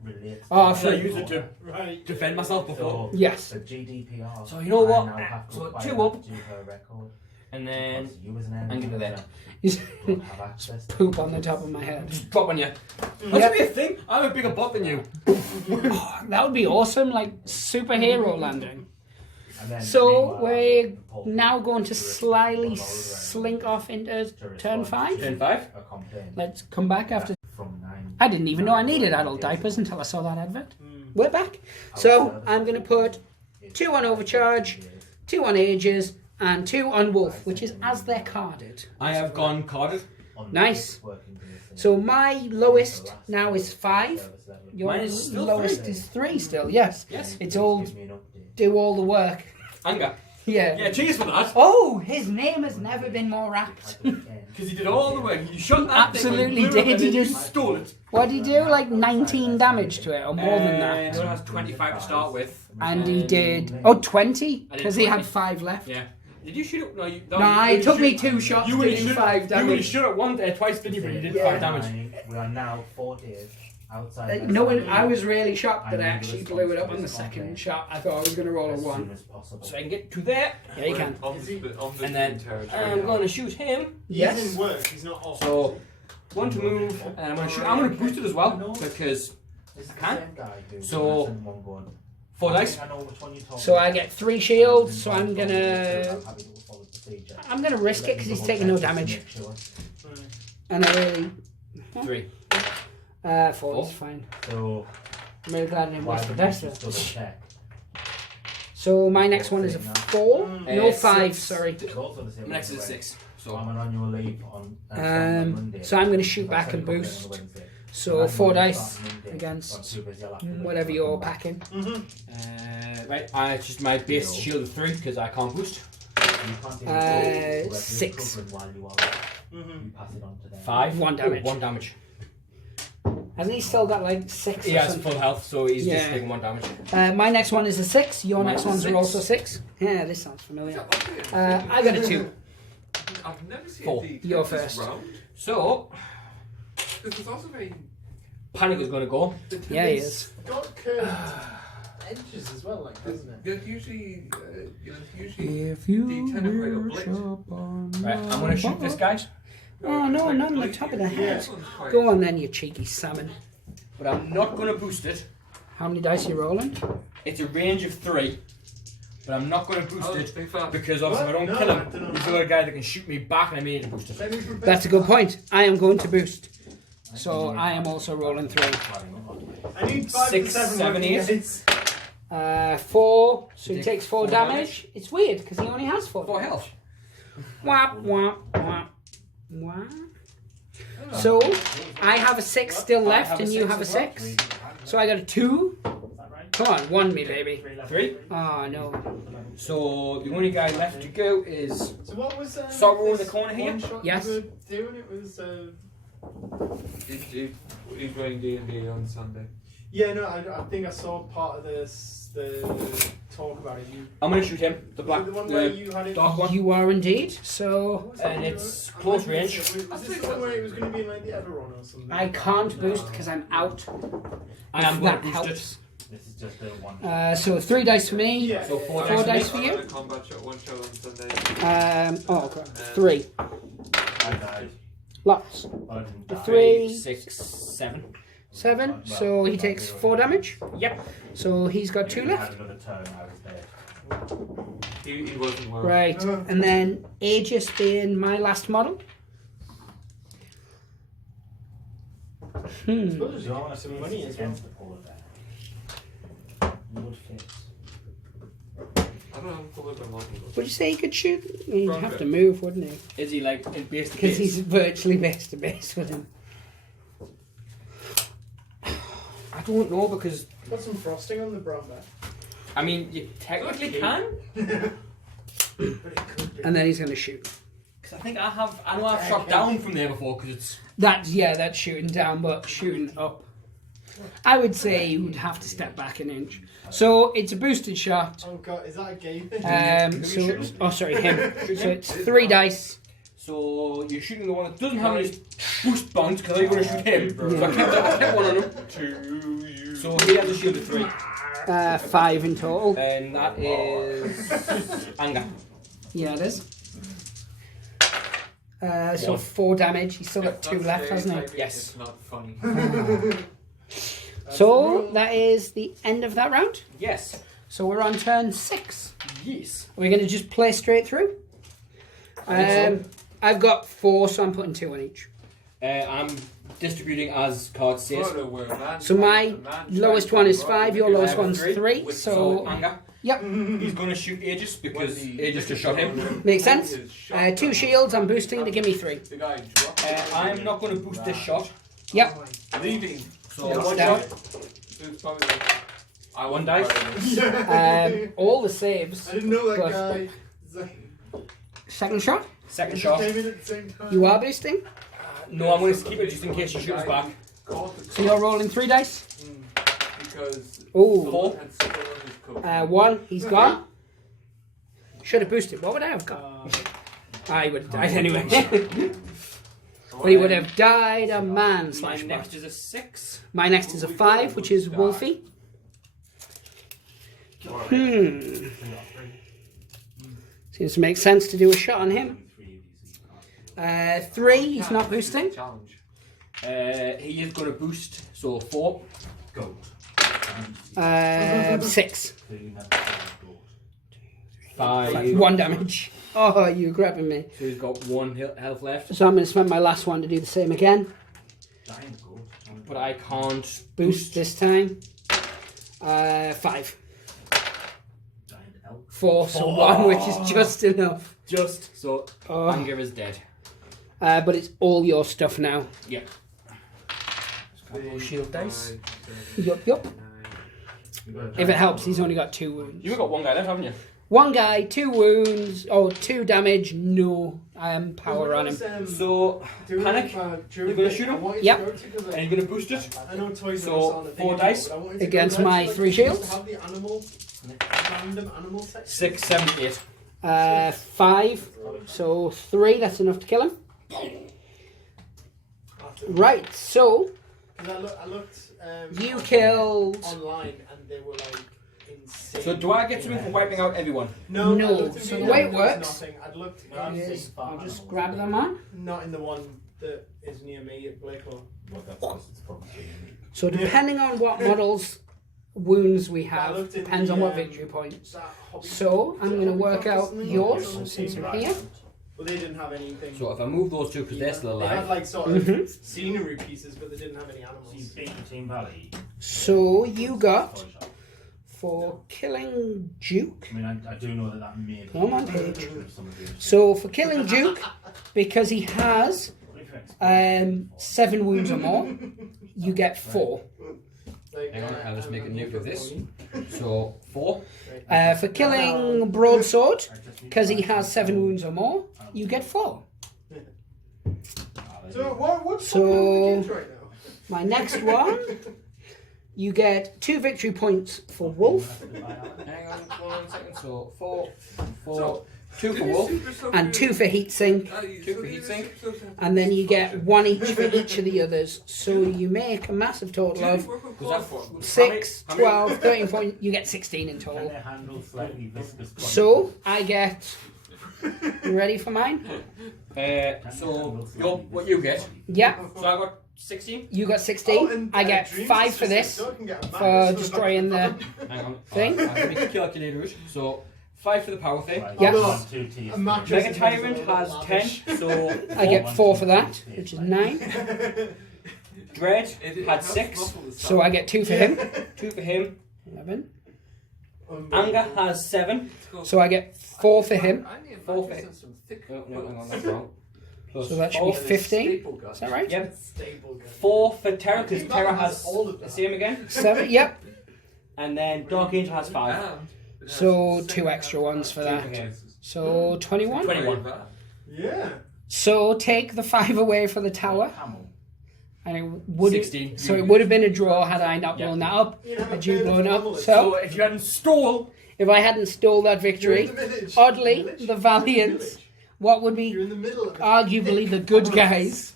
relates Oh, to so I use it to Right. defend myself before. So, Yes. the GDPR. So you know what? I now have to So acquire 2 up. that to her record And then because you as an I'm end gonna do that. user He's don't have access to poop on the top of my head. just drop on you. Yep. That's be a thing. I'm a bigger bot than you. Oh, that would be awesome, like superhero landing. And then, So meanwhile, we're the poll now going to to slyly respond slink off into to turn respond 5. Turn 5. a complaint Let's come back after. from 9. I didn't even know I needed adult diapers until I saw that advert. We're back. So I'm going to put 2 on overcharge, 2 on ages, and 2 on wolf, which is as they're carded. I have gone carded. Nice. So my lowest now is 5. Your Mine is still lowest 3. is 3 still. Yes. Yes. It's all do all the work. Anger. Yeah. Yeah, cheers for that. Oh, his name has never been more apt. Because he did all the work. You shot that Absolutely thing, blew it, did. and He then just- stole it. What did he do? Like 19 damage to it, or more than that. It has 25 to start with. And he did 20 I did because he had 20. 5 left. Yeah. Did you shoot it? No, you, No, it took me 2 shots You to would do have 5 You would have damage. shot it once, twice, didn't you? But you did Yeah. 5 damage. We are now 4 days outside. No one, I was really shocked that I actually blew it up on the second shot. I thought I was going to roll a as 1. soon as possible. So I can get to there. Yeah, you can. On the And then territory I'm now. going to shoot him. He's Yes. in work, he's not off. So, one to move, and I'm going to shoot. I'm going to boost it as well because This is the Can? same guy who So- has one gun. 4 I dice. think I know which one you're talking So I about. get 3 shields, so I'm gonna I'm happy to follow the procedure. risk it because he's taking no damage, Make sure. and I really 3. 4 is fine. So I'm really glad I didn't why waste the would you dice just there. double check? So my next one is a 4, no 5. 6. Sorry. It's also the same My next is a way. 6. So So, I'm on annual leave on Monday. So I'm going to shoot back and boost. So 4 dice against whatever you're packing. right, it's just my base shield of 3 because I can't boost. 6. 5. 1 damage. 1 damage. Hasn't he still got like 6 He or has something? full health, so he's Yeah. just taking 1 damage. My next one is a 6. Your Mine's next a ones are 6. also 6. Yeah, this sounds familiar. Is I got a 2. I've never seen 4. the You're Texas first. round. So, This is also very. Panic is going to go. Yeah, he is. Got curved edges as well, like, doesn't it? There's usually, usually If you the tenor rate of blitz. Right, I'm going to shoot this guy. Oh no, Like not on the blitz top of the here. head. This one's quite- Go on then, you cheeky salmon. But I'm not going to boost it. How many dice are you rolling? It's a range of 3. But I'm not going to boost Oh, it big fan. because obviously if I don't What? kill No, him, I don't know. he's the other guy that can shoot me back and I need to boost it. Let me prepare. That's a good point. I am going to boost. So I am also rolling 3. I need 5 6, to 7, 7, 8. 8. 4. So he Take takes 4 4 damage. It's weird because he only has 4. 4 health. Wap, wap, wap, wap. So I have a 6 still I left have a and you 6 have a as well. 6. So I got a 2. Come on, 1 me, baby. 3. Oh no. So the only guy left to go is So what was Sorrow in this the corner here? one shot Yes. you were doing? It was He's playing D&D on Sunday. yeah, no, I think I saw part of this the talk about it. You I'm gonna shoot him. The black, the one where the you had it. dark one, You are indeed. So and it's close range. Was this the one where it was going to be in like the Everon or something? I can't boost because I'm out. I am If gonna that boost helps. This is just the one. So 3 dice for me. Yeah. So 4 4 dice. dice for I you. had a combat shot, 1 shot on Sunday. Okay. 3. I died. Lots. But I didn't die. 3, 6, 7. 7. So he takes 4 damage. Yep. So he's got If 2 we had left. another turn, I was dead. He wasn't well. Right. And then Aegis being my last model. Hmm. Suppose You want to some money as well. against the polar bear. You would fit. I don't know how to my model. Would you say he could shoot? He'd have to move, wouldn't he? Is he like in base to Because base? he's virtually base to base with him. I don't know because Got some frosting on the brown bear. I mean you technically Okay. can. But it could be. And then he's going to shoot. Because I think I know I've shot down from there before because it's. That's shooting down, but shooting up. I would say you would have to step back an inch. So it's a boosted shot. Oh god, is that a gay thing? Sorry, him. So it's 3 dice. So you're shooting the one that doesn't have any boost bounce because you're going to shoot him. So I kept one on him. So he has a shield of 3. 5 in total. And that is anger. Yeah, it is. So 4 damage. He's still got 2 left, hasn't he? Yes. It's not funny. So that is the end of that round. Yes. So we're on turn 6. Yes. We're going to just play straight through. I've got 4, so I'm putting 2 on each. I'm distributing as cards says. So my lowest one is 5, your lowest one's 3. So So, anger. yep, He's going to shoot Aegis because Aegis just shot him. makes sense. 2 shields, I'm boosting to give me 3. The guy dropped I'm not going to boost this shot. Yep, leaving. So It's one down. shot. It's probably like, One dice. All the saves. I didn't know that Plus- guy. Zane. Second shot. Second He shot. came in at the same time. You are boosting. No, I'm going to keep it just in case she shoots back. So you're rolling 3 dice. Because Oh. Four. had stolen his coat. 1. He's gone. Should have boosted. What would I have got? I would have died anyway. But he would have died a man My slash next bot. is a 6. My next is a 5, which is Wolfie. Seems to make sense to do a shot on him. 3, he's not boosting. Challenge. He is going to boost, so 4. Goat. 6. 5. 1 damage. Oh, you're grabbing me. So he's got 1 health left. So I'm going to spend my last one to do the same again. But I can't Boost this time. 5. 4, so 1, which is just enough. Just, so Oh. Anger is dead. But it's all your stuff now. Yeah. Shield dice. Yup. If it helps, he's only got 2 wounds. You've got 1 guy left, haven't you? 1 guy, 2 wounds, 2 damage, no power on him. So, panic. You're going to shoot him? Yep. And you're going to boost it? I know Toys So, R Us on it, they 4 do, dice but I wanted to against go my back to, 3 they used shields. to have the random animal section. 6, 7, 8. 5, so 3, that's enough to kill him. Right, so 'Cause I looked you killed... online and they were like insane. So, do I get something for wiping out everyone? No, No, I looked at so video the way it and there was works nothing. I'd looked is I'll just grab them on. not in the one that is near me at Blake or So depending on what models wounds we I have, looked in depends the, on what victory points. that hobby. So I'm going to work out Something yours like since that. you're here. Well, they didn't have anything. So, if I move those 2 because they're still They had alive. like sort of Mhm. scenery pieces, but they didn't have any animals. So you beat the Team Valley. So you got Toy shop. for killing Duke. I mean, I do know that may be. Come on, Paige. Some of the- So for killing Duke, because he has 7 wounds or more, you get 4. Like, Hang on, I'll just make a note of this. So, 4. For killing Broadsword, because he has 7 wounds or more, you get 4. So what's So- happening with the kids right now? My next one, you get 2 victory points for Wolf Hang on 1 second. So, 4, 2 for Wolf. and 2 for Heatsink, 2 for heatsink. and then you get 1 each for each of the others. So you make a massive total of 6, 12, 13 points. You get 16 in Can total. they handle slightly viscous content? So I get. You ready for mine? So, what you get? Yeah, So, I got 16. you got 16. and, I get Dreams 5 for is this so I can get a for magnet destroying the. Hang on. Thing? Let me calculate it. So, 5 for the power thing. Right, Yeah. 1, 2 teeth. A mattress. Mega Tyrant has 10. So, I get 4 for that, which is 9. Dread had 6. So I get 2 for him. 2 for him. 11. Anger has 7. So I get 4 for him. 4 for him. No, hang on, that's wrong. Plus So that should be 4. 15. Is that right? Yep. Staple gun. 4 for Terra, because Terra has all of the that. same again. 7. Yep. And then Dark Angel has 5. So 2 extra ones for 2 for that. him. So 21. 21. Yeah. So take the 5 away for the tower. Camel. And it would 16. So it would have been a draw had I not blown that up. You know, Had you blown up. So So if you hadn't stole, if I hadn't stole that victory, oddly, the Valiants, what would You're be in the middle of it. arguably the good guys,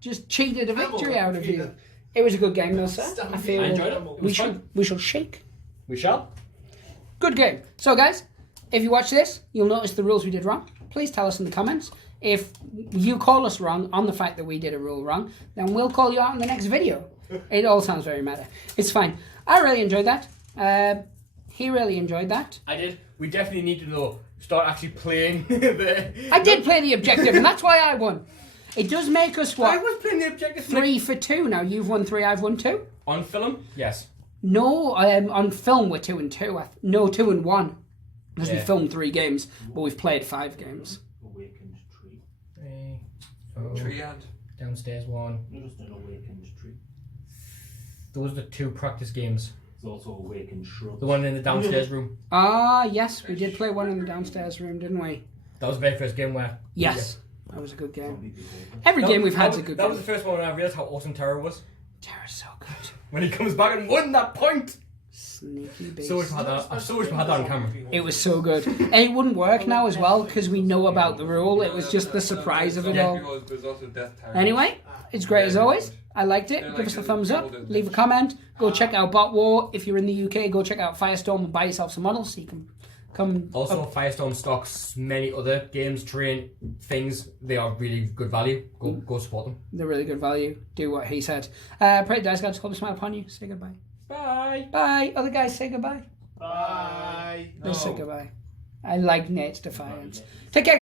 just cheated a victory out of you. It was a good game though, sir. I feel I enjoyed it. It was fun. we shall shake. We shall. Good game. So guys, if you watch this, you'll notice the rules we did wrong. Please tell us in the comments. If you call us wrong on the fact that we did a rule wrong, then we'll call you out in the next video. It all sounds very meta. It's fine. I really enjoyed that. He really enjoyed that. I did. We definitely need to though start actually playing the. I did play the objective, and that's why I won. It does make us I what? was playing the objective 3 for 2 now. You've won 3, I've won 2. on film. Yes. No, on film we're 2 and 2. No, 2 and 1. Because we Yeah. filmed 3 games, but we've played 5 games. Awakened tree. Triad. Downstairs 1. You're just an awakened tree. Those are the 2 practice games. There's also Awakened Shrubs. The one in the downstairs room. Ah, yes, we did play one in the downstairs room, didn't we? That was the very first game where. Yes, that was a good game. Zombie Behavior. Every That game was- we've had that is a was- good That game. was the first one when I realised how awesome Terror was. Terror's so good. When he comes back and won that point. Sneaky beast. So wish we had that. I so wish we had that on camera. It was so good. And it wouldn't work now as well because we know about the rule. It was just the surprise of it all. There's also Death Tower. Anyway, it's great as always. I liked it. Give us a thumbs up. Leave a comment. Go check out Bot War. If you're in the UK, go check out Firestorm and buy yourself some models so you can come. Also, Firestorm stocks many other games, terrain, things. They are really good value. Go support them. They're really good value. Do what he said. Pray to dice gods, hope to smile upon you. Say goodbye. Bye. Bye. Other guys say goodbye. Bye. Let's say goodbye. I like Nate's defiance. Take care.